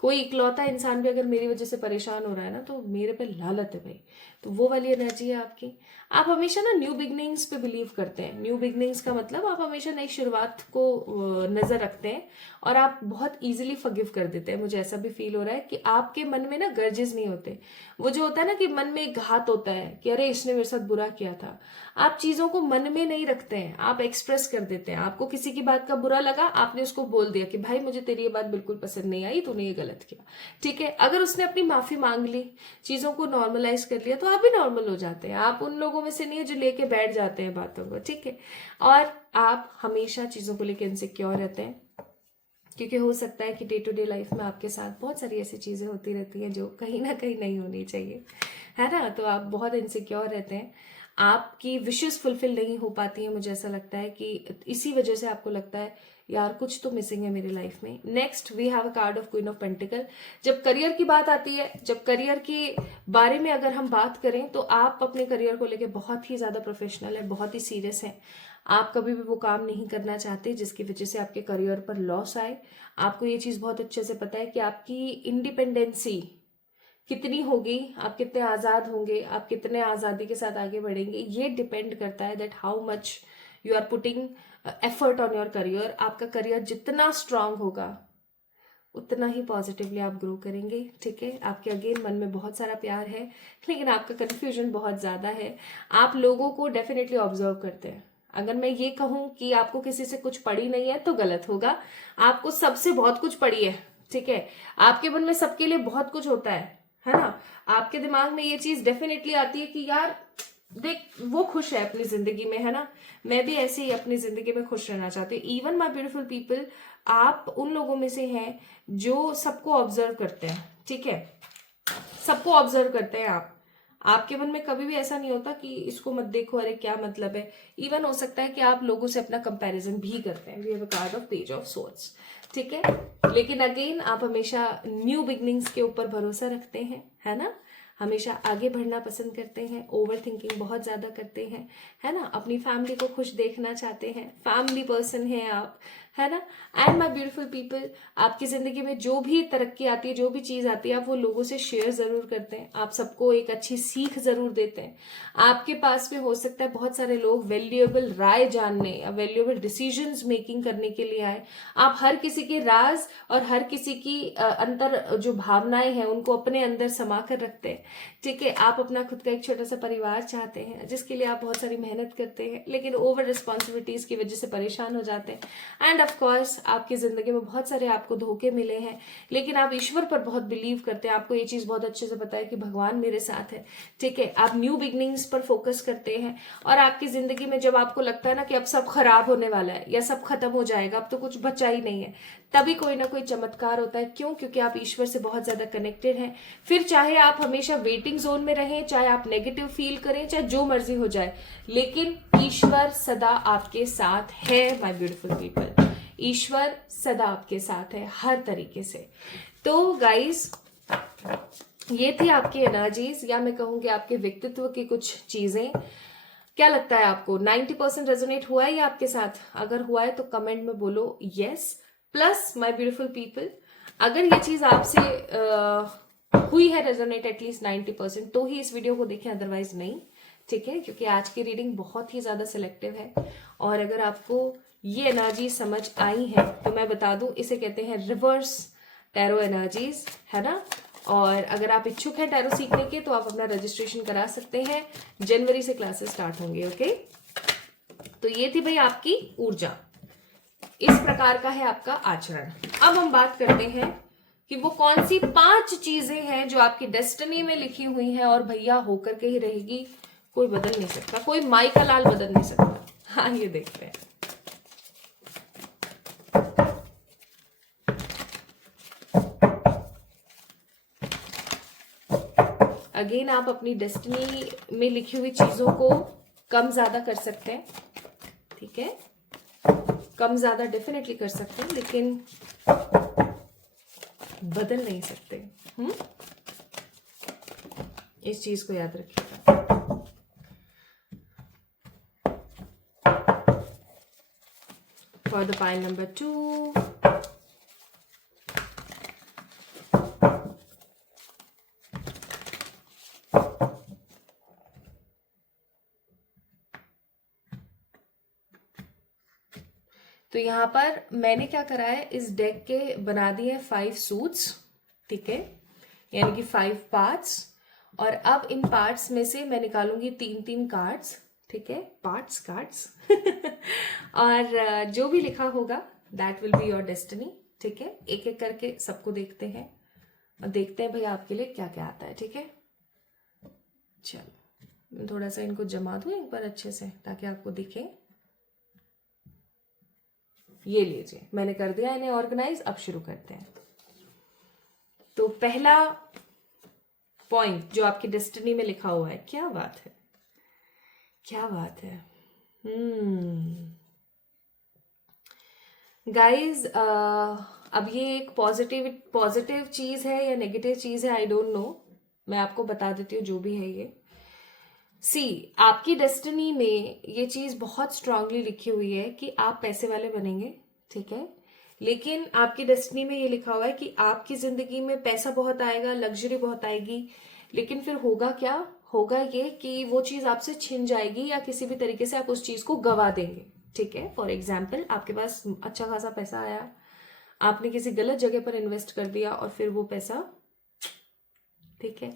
कोई इकलौता इंसान भी अगर मेरी वजह से परेशान हो रहा है ना, तो मेरे पे लालत है भाई। तो वो वाली एनर्जी है आपकी। आप हमेशा ना न्यू बिगनिंग्स पे बिलीव करते हैं। न्यू बिगनिंग्स का मतलब आप हमेशा नई शुरुआत को नजर रखते हैं, और आप बहुत इजीली फॉरगिव कर देते हैं। मुझे ऐसा भी फील हो रहा है कि आपके मन में ना गर्जेस नहीं होते। वो जो होता है ना कि मन में एक घात होता है कि अरे इसने मेरे साथ बुरा किया था, आप चीजों को मन में नहीं रखते हैं, आप एक्सप्रेस कर देते हैं। आपको किसी की बात का बुरा लगा, आपने उसको बोल दिया कि भाई मुझे तेरी ये बात बिल्कुल पसंद नहीं आई, तूने ये गलत किया। ठीक है, अगर उसने अपनी माफी मांग ली, चीजों को नॉर्मलाइज कर लिया, तो आप भी नॉर्मल हो जाते हैं। आप उन लोगों में से नहीं है जो लेके बैठ जाते हैं बातों को। ठीक है, और आप हमेशा चीजों को लेकर इनसिक्योर रहते हैं, क्योंकि हो सकता है कि डे टू डे लाइफ में आपके साथ बहुत सारी ऐसी चीजें होती रहती हैं जो कहीं ना कहीं नहीं होनी चाहिए, है ना। तो आप बहुत इनसिक्योर रहते हैं, आपकी विशेस फुलफिल नहीं हो पाती है। मुझे ऐसा लगता है कि इसी वजह से आपको लगता है यार कुछ तो मिसिंग है मेरी लाइफ में। Next we have a card of queen of pentacles. जब करियर की बात आती है, जब करियर के बारे में अगर हम बात करें, तो आप अपने करियर को लेकर बहुत ही ज्यादा प्रोफेशनल है, बहुत ही सीरियस है। आप कभी भी वो काम नहीं करना चाहते जिसकी वजह से आपके करियर पर लॉस आए। आपको ये चीज बहुत अच्छे से पता है कि आपकी इंडिपेंडेंसी कितनी होगी, आप कितने आजाद होंगे, आप कितने आजादी के साथ आगे बढ़ेंगे। ये डिपेंड करता है that how much you are putting effort on your career. आपका करियर जितना स्ट्रांग होगा उतना ही पॉजिटिवली आप ग्रो करेंगे। ठीक है, आपके अगेन मन में बहुत सारा प्यार है, लेकिन आपका कंफ्यूजन बहुत ज्यादा है। आप लोगों को डेफिनेटली ऑब्जर्व करते हैं। अगर मैं ये कहूं कि आपको किसी से कुछ पड़ी नहीं है तो गलत होगा। आपको सबसे बहुत कुछ पड़ी है। ठीक है, आपके मन में सबके लिए बहुत कुछ होता है ना। आपके दिमाग में ये चीज डेफिनेटली आती है कि यार देख वो खुश है अपनी जिंदगी में, है ना। मैं भी ऐसे ही अपनी जिंदगी में खुश रहना चाहती हूँ। इवन माई ब्यूटीफुल पीपल, आप उन लोगों में से हैं जो सबको ऑब्जर्व करते हैं। ठीक है, सबको ऑब्जर्व करते हैं आप। आपके मन में कभी भी ऐसा नहीं होता कि इसको मत देखो, अरे क्या मतलब है। इवन हो सकता है कि आप लोगों से अपना कंपैरिजन भी करते हैं। We have a card of page of swords, ठीक है। लेकिन अगेन आप हमेशा न्यू बिगनिंग्स के ऊपर भरोसा रखते हैं, है ना। हमेशा आगे बढ़ना पसंद करते हैं, ओवर थिंकिंग बहुत ज्यादा करते हैं, है ना। अपनी फैमिली को खुश देखना चाहते हैं, फैमिली पर्सन है आप, है ना। एंड माय ब्यूटीफुल पीपल, आपकी जिंदगी में जो भी तरक्की आती है, जो भी चीज आती है, आप वो लोगों से शेयर जरूर करते हैं। आप सबको एक अच्छी सीख जरूर देते हैं। आपके पास में हो सकता है बहुत सारे लोग वैल्यूएबल राय जानने या वैल्यूएबल डिसीजंस मेकिंग करने के लिए आए। आप हर किसी के राज और हर किसी की अंतर जो भावनाएं हैं उनको अपने अंदर समा कर रखते हैं, ठीक है। आप अपना खुद का एक छोटा सा परिवार चाहते हैं जिसके लिए आप बहुत सारी मेहनत करते हैं, लेकिन ओवर रिस्पॉन्सिबिलिटीज की वजह से परेशान हो जाते हैं। एंड ऑफ कोर्स आपकी जिंदगी में बहुत सारे आपको धोखे मिले हैं, लेकिन आप ईश्वर पर बहुत बिलीव करते हैं। आपको ये चीज बहुत अच्छे से पता है कि भगवान मेरे साथ है, ठीक है। आप न्यू बिगनिंग्स पर फोकस करते हैं, और आपकी जिंदगी में जब आपको लगता है ना कि अब सब खराब होने वाला है या सब खत्म हो जाएगा, अब तो कुछ बचा ही नहीं है, तभी कोई ना कोई चमत्कार होता है। क्यों? क्योंकि आप ईश्वर से बहुत ज्यादा कनेक्टेड हैं। फिर चाहे आप हमेशा वेटिंग जोन में रहें, चाहे आप नेगेटिव फील करें, चाहे जो मर्जी हो जाए, लेकिन ईश्वर सदा आपके साथ है माय ब्यूटीफुल पीपल। ईश्वर सदा आपके साथ है हर तरीके से। तो गाइस, ये थी आपकी एनर्जीज, या मैं कहूंगी आपके व्यक्तित्व की कुछ चीजें। क्या लगता है आपको 90% रेजोनेट हुआ है या आपके साथ? अगर हुआ है तो कमेंट में बोलो yes. Plus my beautiful people, अगर ये चीज आपसे हुई है रेजोनेट एटलीस्ट 90%, तो ही इस वीडियो को देखें, अदरवाइज नहीं, ठीक है। क्योंकि आज की रीडिंग बहुत ही ज्यादा सिलेक्टिव है, और अगर आपको ये एनर्जी समझ आई है तो मैं बता दूं, इसे कहते हैं रिवर्स टैरो एनर्जीज, है ना। और अगर आप इच्छुक हैं टैरो सीखने के, तो आप अपना रजिस्ट्रेशन करा सकते हैं। जनवरी से क्लासेस स्टार्ट होंगे, ओके। तो ये थी भाई आपकी ऊर्जा, इस प्रकार का है आपका आचरण। अब हम बात करते हैं कि वो कौन सी 5 चीजें हैं जो आपकी डेस्टिनी में लिखी हुई हैं, और भैया होकर के ही रहेगी, कोई बदल नहीं सकता, कोई माई का लाल बदल नहीं सकता। हाँ, ये देखते हैं। अगेन आप अपनी डेस्टिनी में लिखी हुई चीजों को कम ज्यादा कर सकते हैं, ठीक है। कम ज्यादा डेफिनेटली कर सकते हैं, लेकिन बदल नहीं सकते। इस चीज को याद रखिएगा। फॉर द पाइल नंबर 2, तो यहां पर मैंने क्या करा है, इस डेक के बना दिए 5 सूट्स, ठीक है, यानी कि 5 पार्ट्स। और अब इन पार्ट्स में से मैं निकालूंगी 3-3 कार्ड्स, ठीक है, कार्ड्स और जो भी लिखा होगा that will be your destiny, ठीक है। एक एक करके सबको देखते हैं और देखते हैं भाई आपके लिए क्या क्या आता है, ठीक है। चलो, मैं थोड़ा सा इनको जमा दूं एक बार अच्छे से ताकि आपको दिखे। ये लीजिए, मैंने कर दिया इन्हें ऑर्गेनाइज। अब शुरू करते हैं। तो पहला पॉइंट जो आपकी डेस्टिनी में लिखा हुआ है, क्या बात है, क्या बात है। गाइज, अब ये एक पॉजिटिव चीज है या नेगेटिव चीज है, आई डोंट नो। मैं आपको बता देती हूँ जो भी है ये। आपकी डेस्टिनी में ये चीज बहुत स्ट्रांगली लिखी हुई है कि आप पैसे वाले बनेंगे, ठीक है। लेकिन आपकी डेस्टिनी में ये लिखा हुआ है कि आपकी जिंदगी में पैसा बहुत आएगा, लग्जरी बहुत आएगी, लेकिन फिर होगा क्या, होगा ये कि वो चीज आपसे छिन जाएगी या किसी भी तरीके से आप उस चीज को गवा देंगे, ठीक है। फॉर एग्जाम्पल, आपके पास अच्छा खासा पैसा आया, आपने किसी गलत जगह पर इन्वेस्ट कर दिया और फिर वो पैसा, ठीक है,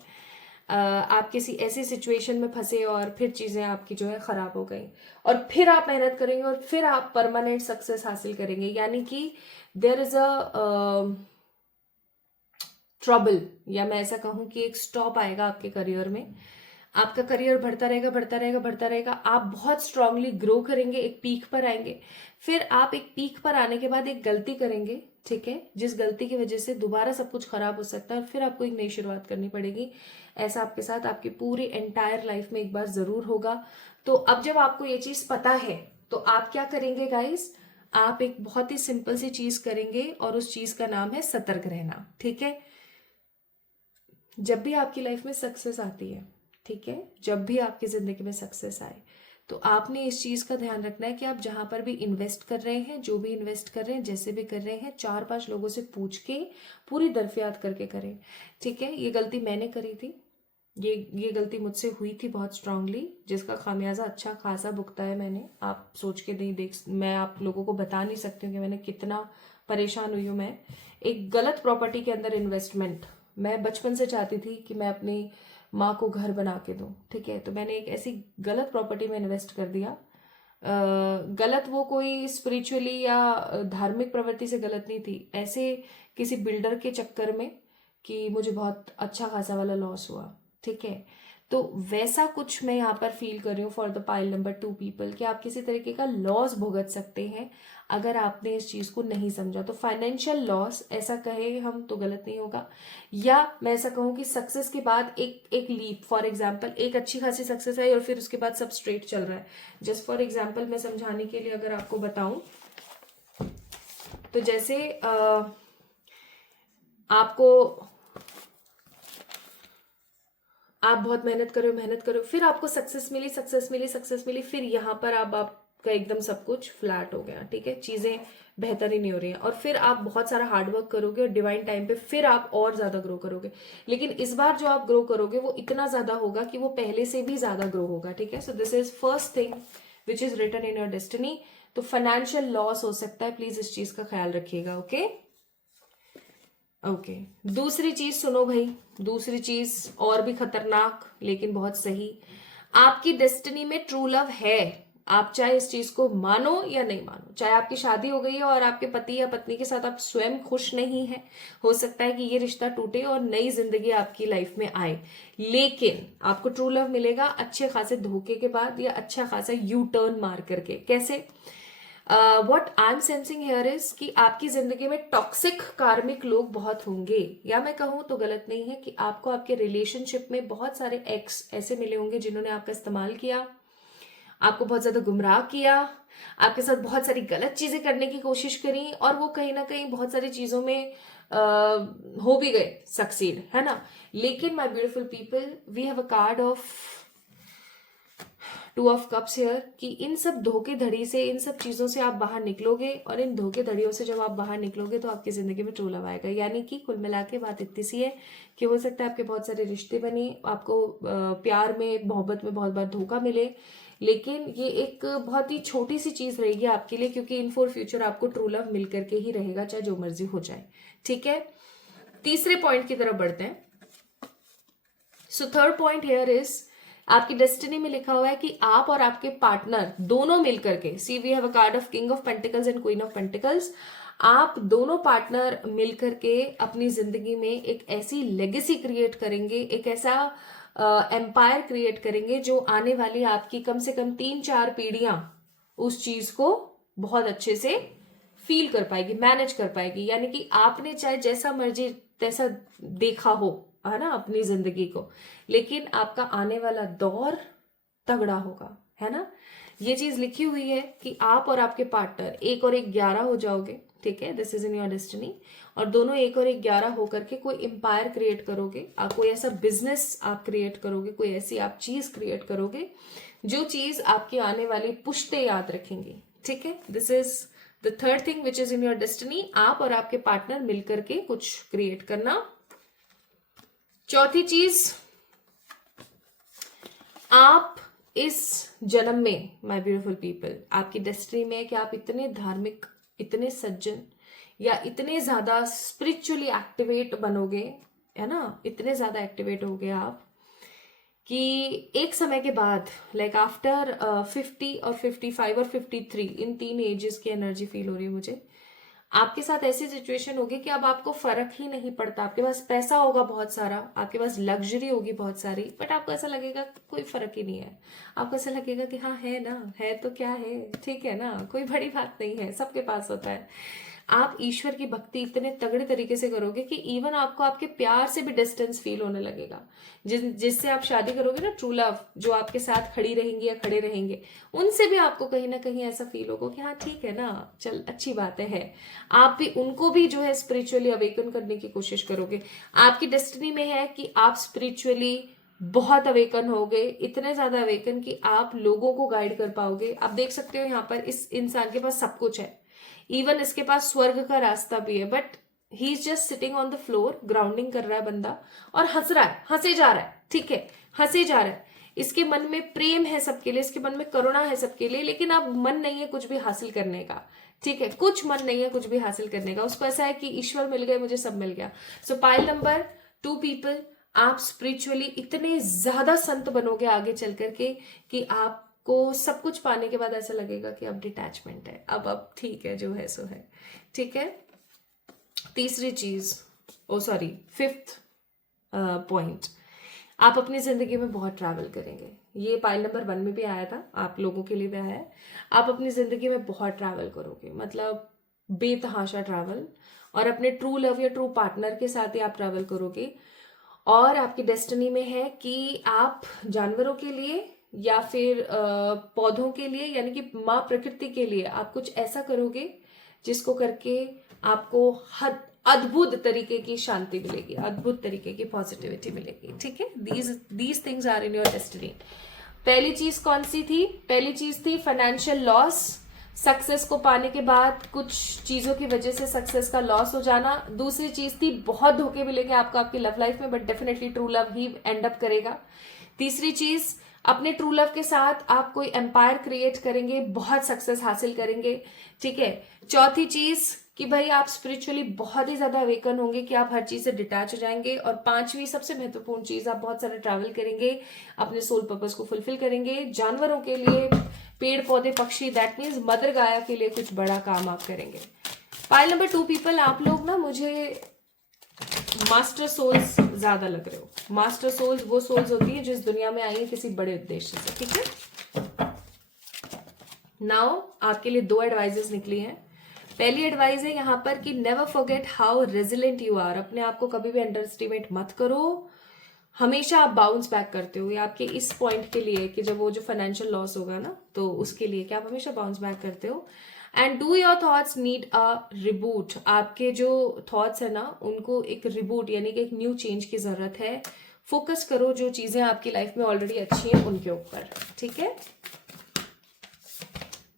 आप किसी ऐसी सिचुएशन में फंसे और फिर चीजें आपकी जो है खराब हो गई, और फिर आप मेहनत करेंगे और फिर आप परमानेंट सक्सेस हासिल करेंगे। यानी कि देयर इज अ ट्रबल, या मैं ऐसा कहूं कि एक स्टॉप आएगा आपके करियर में। आपका करियर बढ़ता रहेगा बढ़ता रहेगा बढ़ता रहेगा, आप बहुत स्ट्रांगली ग्रो करेंगे, एक पीक पर आएंगे। फिर आप एक पीक पर आने के बाद एक गलती करेंगे, ठीक है, जिस गलती की वजह से दोबारा सब कुछ खराब हो सकता है और फिर आपको एक नई शुरुआत करनी पड़ेगी। ऐसा आपके साथ आपकी पूरी एंटायर लाइफ में एक बार जरूर होगा। तो अब जब आपको ये चीज पता है तो आप क्या करेंगे गाइस, आप एक बहुत ही सिंपल सी चीज करेंगे और उस चीज का नाम है सतर्क रहना, ठीक है। जब भी आपकी लाइफ में सक्सेस आती है, ठीक है, जब भी आपकी जिंदगी में सक्सेस आए, तो आपने इस चीज का ध्यान रखना है कि आप जहां पर भी इन्वेस्ट कर रहे हैं, जो भी इन्वेस्ट कर रहे हैं, जैसे भी कर रहे हैं, 4-5 लोगों से पूछ के पूरी दरफियात करके करें, ठीक है। ये गलती मैंने करी थी, ये गलती मुझसे हुई थी बहुत स्ट्रांगली, जिसका खामियाजा अच्छा खासा भुगता है मैंने। आप सोच के नहीं देख, मैं आप लोगों को बता नहीं सकती हूँ कि मैंने कितना परेशान हुई हूँ। मैं एक गलत प्रॉपर्टी के अंदर इन्वेस्टमेंट, मैं बचपन से चाहती थी कि मैं अपनी माँ को घर बना के दूं, ठीक है, तो मैंने एक ऐसी गलत प्रॉपर्टी में इन्वेस्ट कर दिया। गलत वो कोई स्पिरिचुअली या धार्मिक प्रवृत्ति से गलत नहीं थी, ऐसे किसी बिल्डर के चक्कर में कि मुझे बहुत अच्छा खासा वाला लॉस हुआ, ठीक है। तो वैसा कुछ मैं यहाँ पर फील कर रही हूँ for the pile number 2 people, कि आप किसी तरीके का लॉस भुगत सकते हैं अगर आपने इस चीज को नहीं समझा। तो फाइनेंशियल लॉस ऐसा कहे हम तो गलत नहीं होगा, या मैं ऐसा कहूँ कि सक्सेस के बाद एक एक लीप, फॉर एग्जाम्पल एक अच्छी खासी सक्सेस है और फिर उसके बाद सब स्ट्रेट चल रहा है। जस्ट फॉर एग्जाम्पल मैं समझाने के लिए अगर आपको बताऊं, तो जैसे आपको, आप बहुत मेहनत करो, फिर आपको सक्सेस मिली सक्सेस मिली सक्सेस मिली, फिर यहाँ पर आपका एकदम सब कुछ फ्लैट हो गया, ठीक है, चीजें बेहतर ही नहीं हो रही हैं, और फिर आप बहुत सारा हार्डवर्क करोगे और डिवाइन टाइम पे फिर आप और ज्यादा ग्रो करोगे। लेकिन इस बार जो आप ग्रो करोगे वो इतना ज्यादा होगा कि वो पहले से भी ज्यादा ग्रो होगा, ठीक है। So this is first thing which is written in your destiny. तो फाइनेंशियल लॉस हो सकता है, प्लीज इस चीज का ख्याल रखिएगा, ओके। ओके, दूसरी चीज सुनो भाई, दूसरी चीज और भी खतरनाक लेकिन बहुत सही, आपकी डेस्टिनी में ट्रू लव है। आप चाहे इस चीज को मानो या नहीं मानो, चाहे आपकी शादी हो गई है और आपके पति या पत्नी के साथ आप स्वयं खुश नहीं है, हो सकता है कि ये रिश्ता टूटे और नई जिंदगी आपकी लाइफ में आए, लेकिन आपको ट्रू लव मिलेगा अच्छे खासे धोखे के बाद या अच्छा खासा यू टर्न मार करके। कैसे? What I am sensing here is कि आपकी जिंदगी में टॉक्सिक कार्मिक लोग बहुत होंगे, या मैं कहूं तो गलत नहीं है कि आपको आपके रिलेशनशिप में बहुत सारे एक्स ऐसे मिले होंगे जिन्होंने आपका इस्तेमाल किया, आपको बहुत ज्यादा गुमराह किया, आपके साथ बहुत सारी गलत चीजें करने की कोशिश करी, और वो कहीं ना कहीं बहुत सारी चीजों में हो भी गए सक्सीड, है ना। लेकिन my beautiful people, we have a card of 2 of cups here, कि इन सब धोखेधड़ी से, इन सब चीजों से आप बाहर निकलोगे, और इन धोखेधड़ियों से जब आप बाहर निकलोगे तो आपकी जिंदगी में ट्रू लव आएगा। यानी कि कुल मिला के बात इतनी सी है कि हो सकता है आपके बहुत सारे रिश्ते बने, आपको प्यार में मोहब्बत में बहुत बार धोखा मिले, लेकिन ये एक बहुत ही छोटी सी चीज रहेगी आपके लिए, क्योंकि इन फॉर फ्यूचर आपको ट्रू लव मिल करके ही रहेगा, चाहे जो मर्जी हो जाए, ठीक है। तीसरे पॉइंट की तरफ बढ़ते हैं। So third point here is, आपकी डेस्टिनी में लिखा हुआ है कि आप और आपके पार्टनर दोनों मिलकर के, see we have a card of king of pentacles and queen of pentacles, आप दोनों पार्टनर मिलकर के अपनी जिंदगी में एक ऐसी लेगेसी क्रिएट करेंगे, एक ऐसा एम्पायर क्रिएट करेंगे जो आने वाली आपकी कम से कम 3-4 पीढ़ियां उस चीज को बहुत अच्छे से फील कर पाएगी, मैनेज कर पाएगी। यानी कि आपने चाहे जैसा मर्जी तैसा देखा हो, है ना, अपनी जिंदगी को, लेकिन आपका आने वाला दौर तगड़ा होगा, है ना। ये चीज लिखी हुई है कि आप और आपके पार्टनर 1 और 1 11 हो जाओगे, ठीक है, this is in your destiny, और दोनों 1 और 1 11 होकर के कोई एम्पायर क्रिएट करोगे, आप कोई ऐसा बिजनेस आप क्रिएट करोगे, कोई ऐसी आप चीज क्रिएट करोगे जो चीज आपकी आने वाली पुश्ते याद रखेंगी, ठीक है। This is the third thing which is in your destiny, आप और आपके पार्टनर मिलकर के कुछ क्रिएट करना। चौथी चीज, आप इस जन्म में, माय ब्यूटीफुल पीपल, आपकी डेस्टिनी में है कि आप इतने धार्मिक, इतने सज्जन, या इतने ज्यादा स्पिरिचुअली एक्टिवेट बनोगे, है ना, इतने ज्यादा एक्टिवेट होगे आप कि एक समय के बाद, लाइक आफ्टर 50 और 55 और 53, इन 3 एजेस की एनर्जी फील हो रही है मुझे, आपके साथ ऐसी सिचुएशन होगी कि अब आपको फर्क ही नहीं पड़ता। आपके पास पैसा होगा बहुत सारा, आपके पास लग्जरी होगी बहुत सारी, बट आपको ऐसा लगेगा कोई फर्क ही नहीं है। आपको ऐसा लगेगा कि हाँ है ना, है तो क्या है, ठीक है ना, कोई बड़ी बात नहीं है, सबके पास होता है। आप ईश्वर की भक्ति इतने तगड़े तरीके से करोगे कि इवन आपको आपके प्यार से भी डिस्टेंस फील होने लगेगा। जिससे आप शादी करोगे ना, ट्रू लव, जो आपके साथ खड़ी रहेंगी या खड़े रहेंगे, उनसे भी आपको कहीं ना कहीं ऐसा फील होगा कि हाँ ठीक है ना, चल अच्छी बात है। आप भी उनको भी जो है स्पिरिचुअली अवेकन करने की कोशिश करोगे। आपकी डेस्टिनी में है कि आप स्पिरिचुअली बहुत अवेकन हो गए, इतने ज्यादा अवेकन कि आप लोगों को गाइड कर पाओगे। आप देख सकते हो यहाँ पर इस इंसान के पास सब कुछ है, इवन इसके पास स्वर्ग का रास्ता भी है, but he is just sitting on the floor, grounding कर रहा है बंदा और हंस रहा है, हंसे जा रहा है, ठीक है, हंसे जा रहा है। इसके मन में प्रेम है सबके लिए, इसके मन में करुणा है सबके लिए, लेकिन अब मन नहीं है कुछ भी हासिल करने का, ठीक है, कुछ मन नहीं है कुछ भी हासिल करने का। उसको ऐसा है कि ईश्वर मिल गए, मुझे सब मिल गया। सो पाइल नंबर 2 पीपल, आप स्पिरिचुअली इतने ज्यादा संत बनोगे आगे चल करके कि आपको सब कुछ पाने के बाद ऐसा लगेगा कि अब डिटैचमेंट है, अब ठीक है, जो है सो है, ठीक है। तीसरी चीज, फिफ्थ पॉइंट, आप अपनी जिंदगी में बहुत ट्रैवल करेंगे। ये पाइल नंबर 1 में भी आया था, आप लोगों के लिए भी आया है। आप अपनी जिंदगी में बहुत ट्रैवल करोगे, मतलब बेतहाशा ट्रैवल, और अपने ट्रू लव या ट्रू पार्टनर के साथ ही आप ट्रैवल करोगे। और आपकी डेस्टिनी में है कि आप जानवरों के लिए या फिर पौधों के लिए, यानी कि माँ प्रकृति के लिए आप कुछ ऐसा करोगे जिसको करके आपको अद्भुत तरीके की शांति मिलेगी, अद्भुत तरीके की पॉजिटिविटी मिलेगी, ठीक है। These things are in your destiny. पहली चीज कौन सी थी? पहली चीज थी फाइनेंशियल लॉस, सक्सेस को पाने के बाद कुछ चीजों की वजह से सक्सेस का लॉस हो जाना। दूसरी चीज थी बहुत धोखे मिलेंगे आपको आपकी लव लाइफ में, but definitely true love he and up करेगा। तीसरी चीज, अपने ट्रू लव के साथ आप कोई एम्पायर क्रिएट करेंगे, बहुत सक्सेस हासिल करेंगे, ठीक है। चौथी चीज कि भाई आप स्पिरिचुअली बहुत ही ज्यादा अवेकन होंगे कि आप हर चीज से डिटैच हो जाएंगे। और पांचवी सबसे महत्वपूर्ण चीज, आप बहुत सारा ट्रैवल करेंगे, अपने सोल पर्पस को फुलफिल करेंगे। जानवरों के लिए, पेड़ पौधे पक्षी, दैट मीन्स मदर गाया के लिए कुछ बड़ा काम आप करेंगे। पाइल नंबर 2 पीपल, आप लोग ना मुझे मास्टर सोल्स ज्यादा लग रहे हो। मास्टर सोल्स वो सोल्स होती है जो इस दुनिया में आई है किसी बड़े उद्देश्य से, ठीक है। नाउ आपके लिए 2 एडवाइजेस निकली हैं। पहली एडवाइस है यहाँ पर कि never forget how resilient you are. अपने आप को कभी भी अंडर एस्टिमेट मत करो, हमेशा आप बाउंस बैक करते हो। ये आपके इस पॉइंट के लिए कि जब वो जो फाइनेंशियल लॉस होगा ना, तो उसके लिए कि आप हमेशा बाउंस बैक करते हो। And do your thoughts need a reboot. आपके जो थॉट्स है ना, उनको एक रिबूट यानी कि एक न्यू चेंज की जरूरत है। फोकस करो जो चीजें आपकी लाइफ में ऑलरेडी अच्छी हैं उनके ऊपर, ठीक है।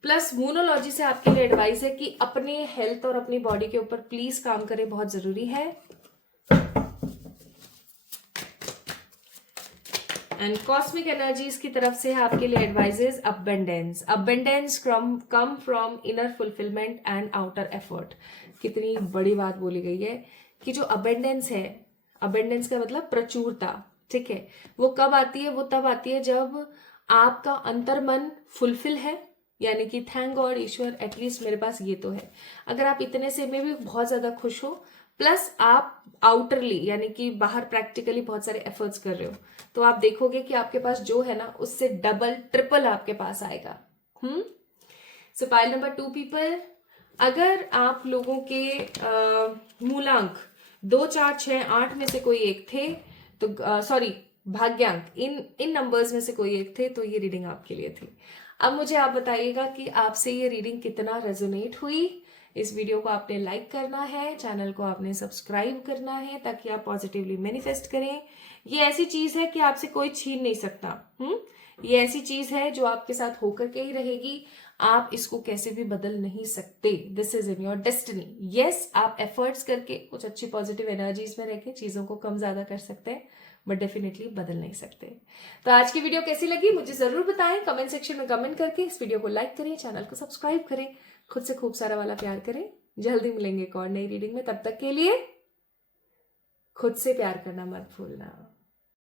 प्लस मूनोलॉजी से आपके लिए एडवाइस है कि अपने हेल्थ और अपनी बॉडी के ऊपर प्लीज काम करें, बहुत जरूरी है। एंड कॉस्मिक एनर्जीज की तरफ से आपके लिए advises abundance. Abundance come from inner fulfilment and outer effort. कितनी बड़ी बात बोली गई है कि जो अबंडेंस है, अबंडेंस का मतलब प्रचुरता, ठीक है, वो कब आती है? वो तब आती है जब आपका अंतर्मन फुलफिल है, यानी कि थैंक गॉड ईश्वर एटलीस्ट मेरे पास ये तो है। अगर आप इतने से में भी बहुत ज्यादा खुश हो, प्लस आप आउटरली यानी कि बाहर प्रैक्टिकली बहुत सारे एफर्ट्स कर रहे हो, तो आप देखोगे कि आपके पास जो है ना उससे डबल ट्रिपल आपके पास आएगा। सो पाइल नंबर 2 पीपल, अगर आप लोगों के मूलांक 2, 4, 6, 8 में से कोई एक थे तो भाग्यांक इन नंबर्स में से कोई एक थे तो ये रीडिंग आपके लिए थी। अब मुझे आप बताइएगा कि आपसे ये रीडिंग कितना रेजोनेट हुई। इस वीडियो को आपने लाइक करना है, चैनल को आपने सब्सक्राइब करना है ताकि आप पॉजिटिवली मैनिफेस्ट करें। ये ऐसी चीज है कि आपसे कोई छीन नहीं सकता। ये ऐसी चीज है जो आपके साथ होकर के ही रहेगी, आप इसको कैसे भी बदल नहीं सकते। This is in your destiny. Yes, आप एफर्ट्स करके कुछ अच्छी पॉजिटिव एनर्जीज में रहकर चीजों को कम ज्यादा कर सकते हैं, बट डेफिनेटली बदल नहीं सकते। तो आज की वीडियो कैसी लगी मुझे जरूर बताएं कमेंट सेक्शन में कमेंट करके। इस वीडियो को लाइक करें, चैनल को सब्सक्राइब करें, खुद से खूब सारा वाला प्यार करें। जल्दी मिलेंगे एक और नई रीडिंग में, तब तक के लिए खुद से प्यार करना मत भूलना।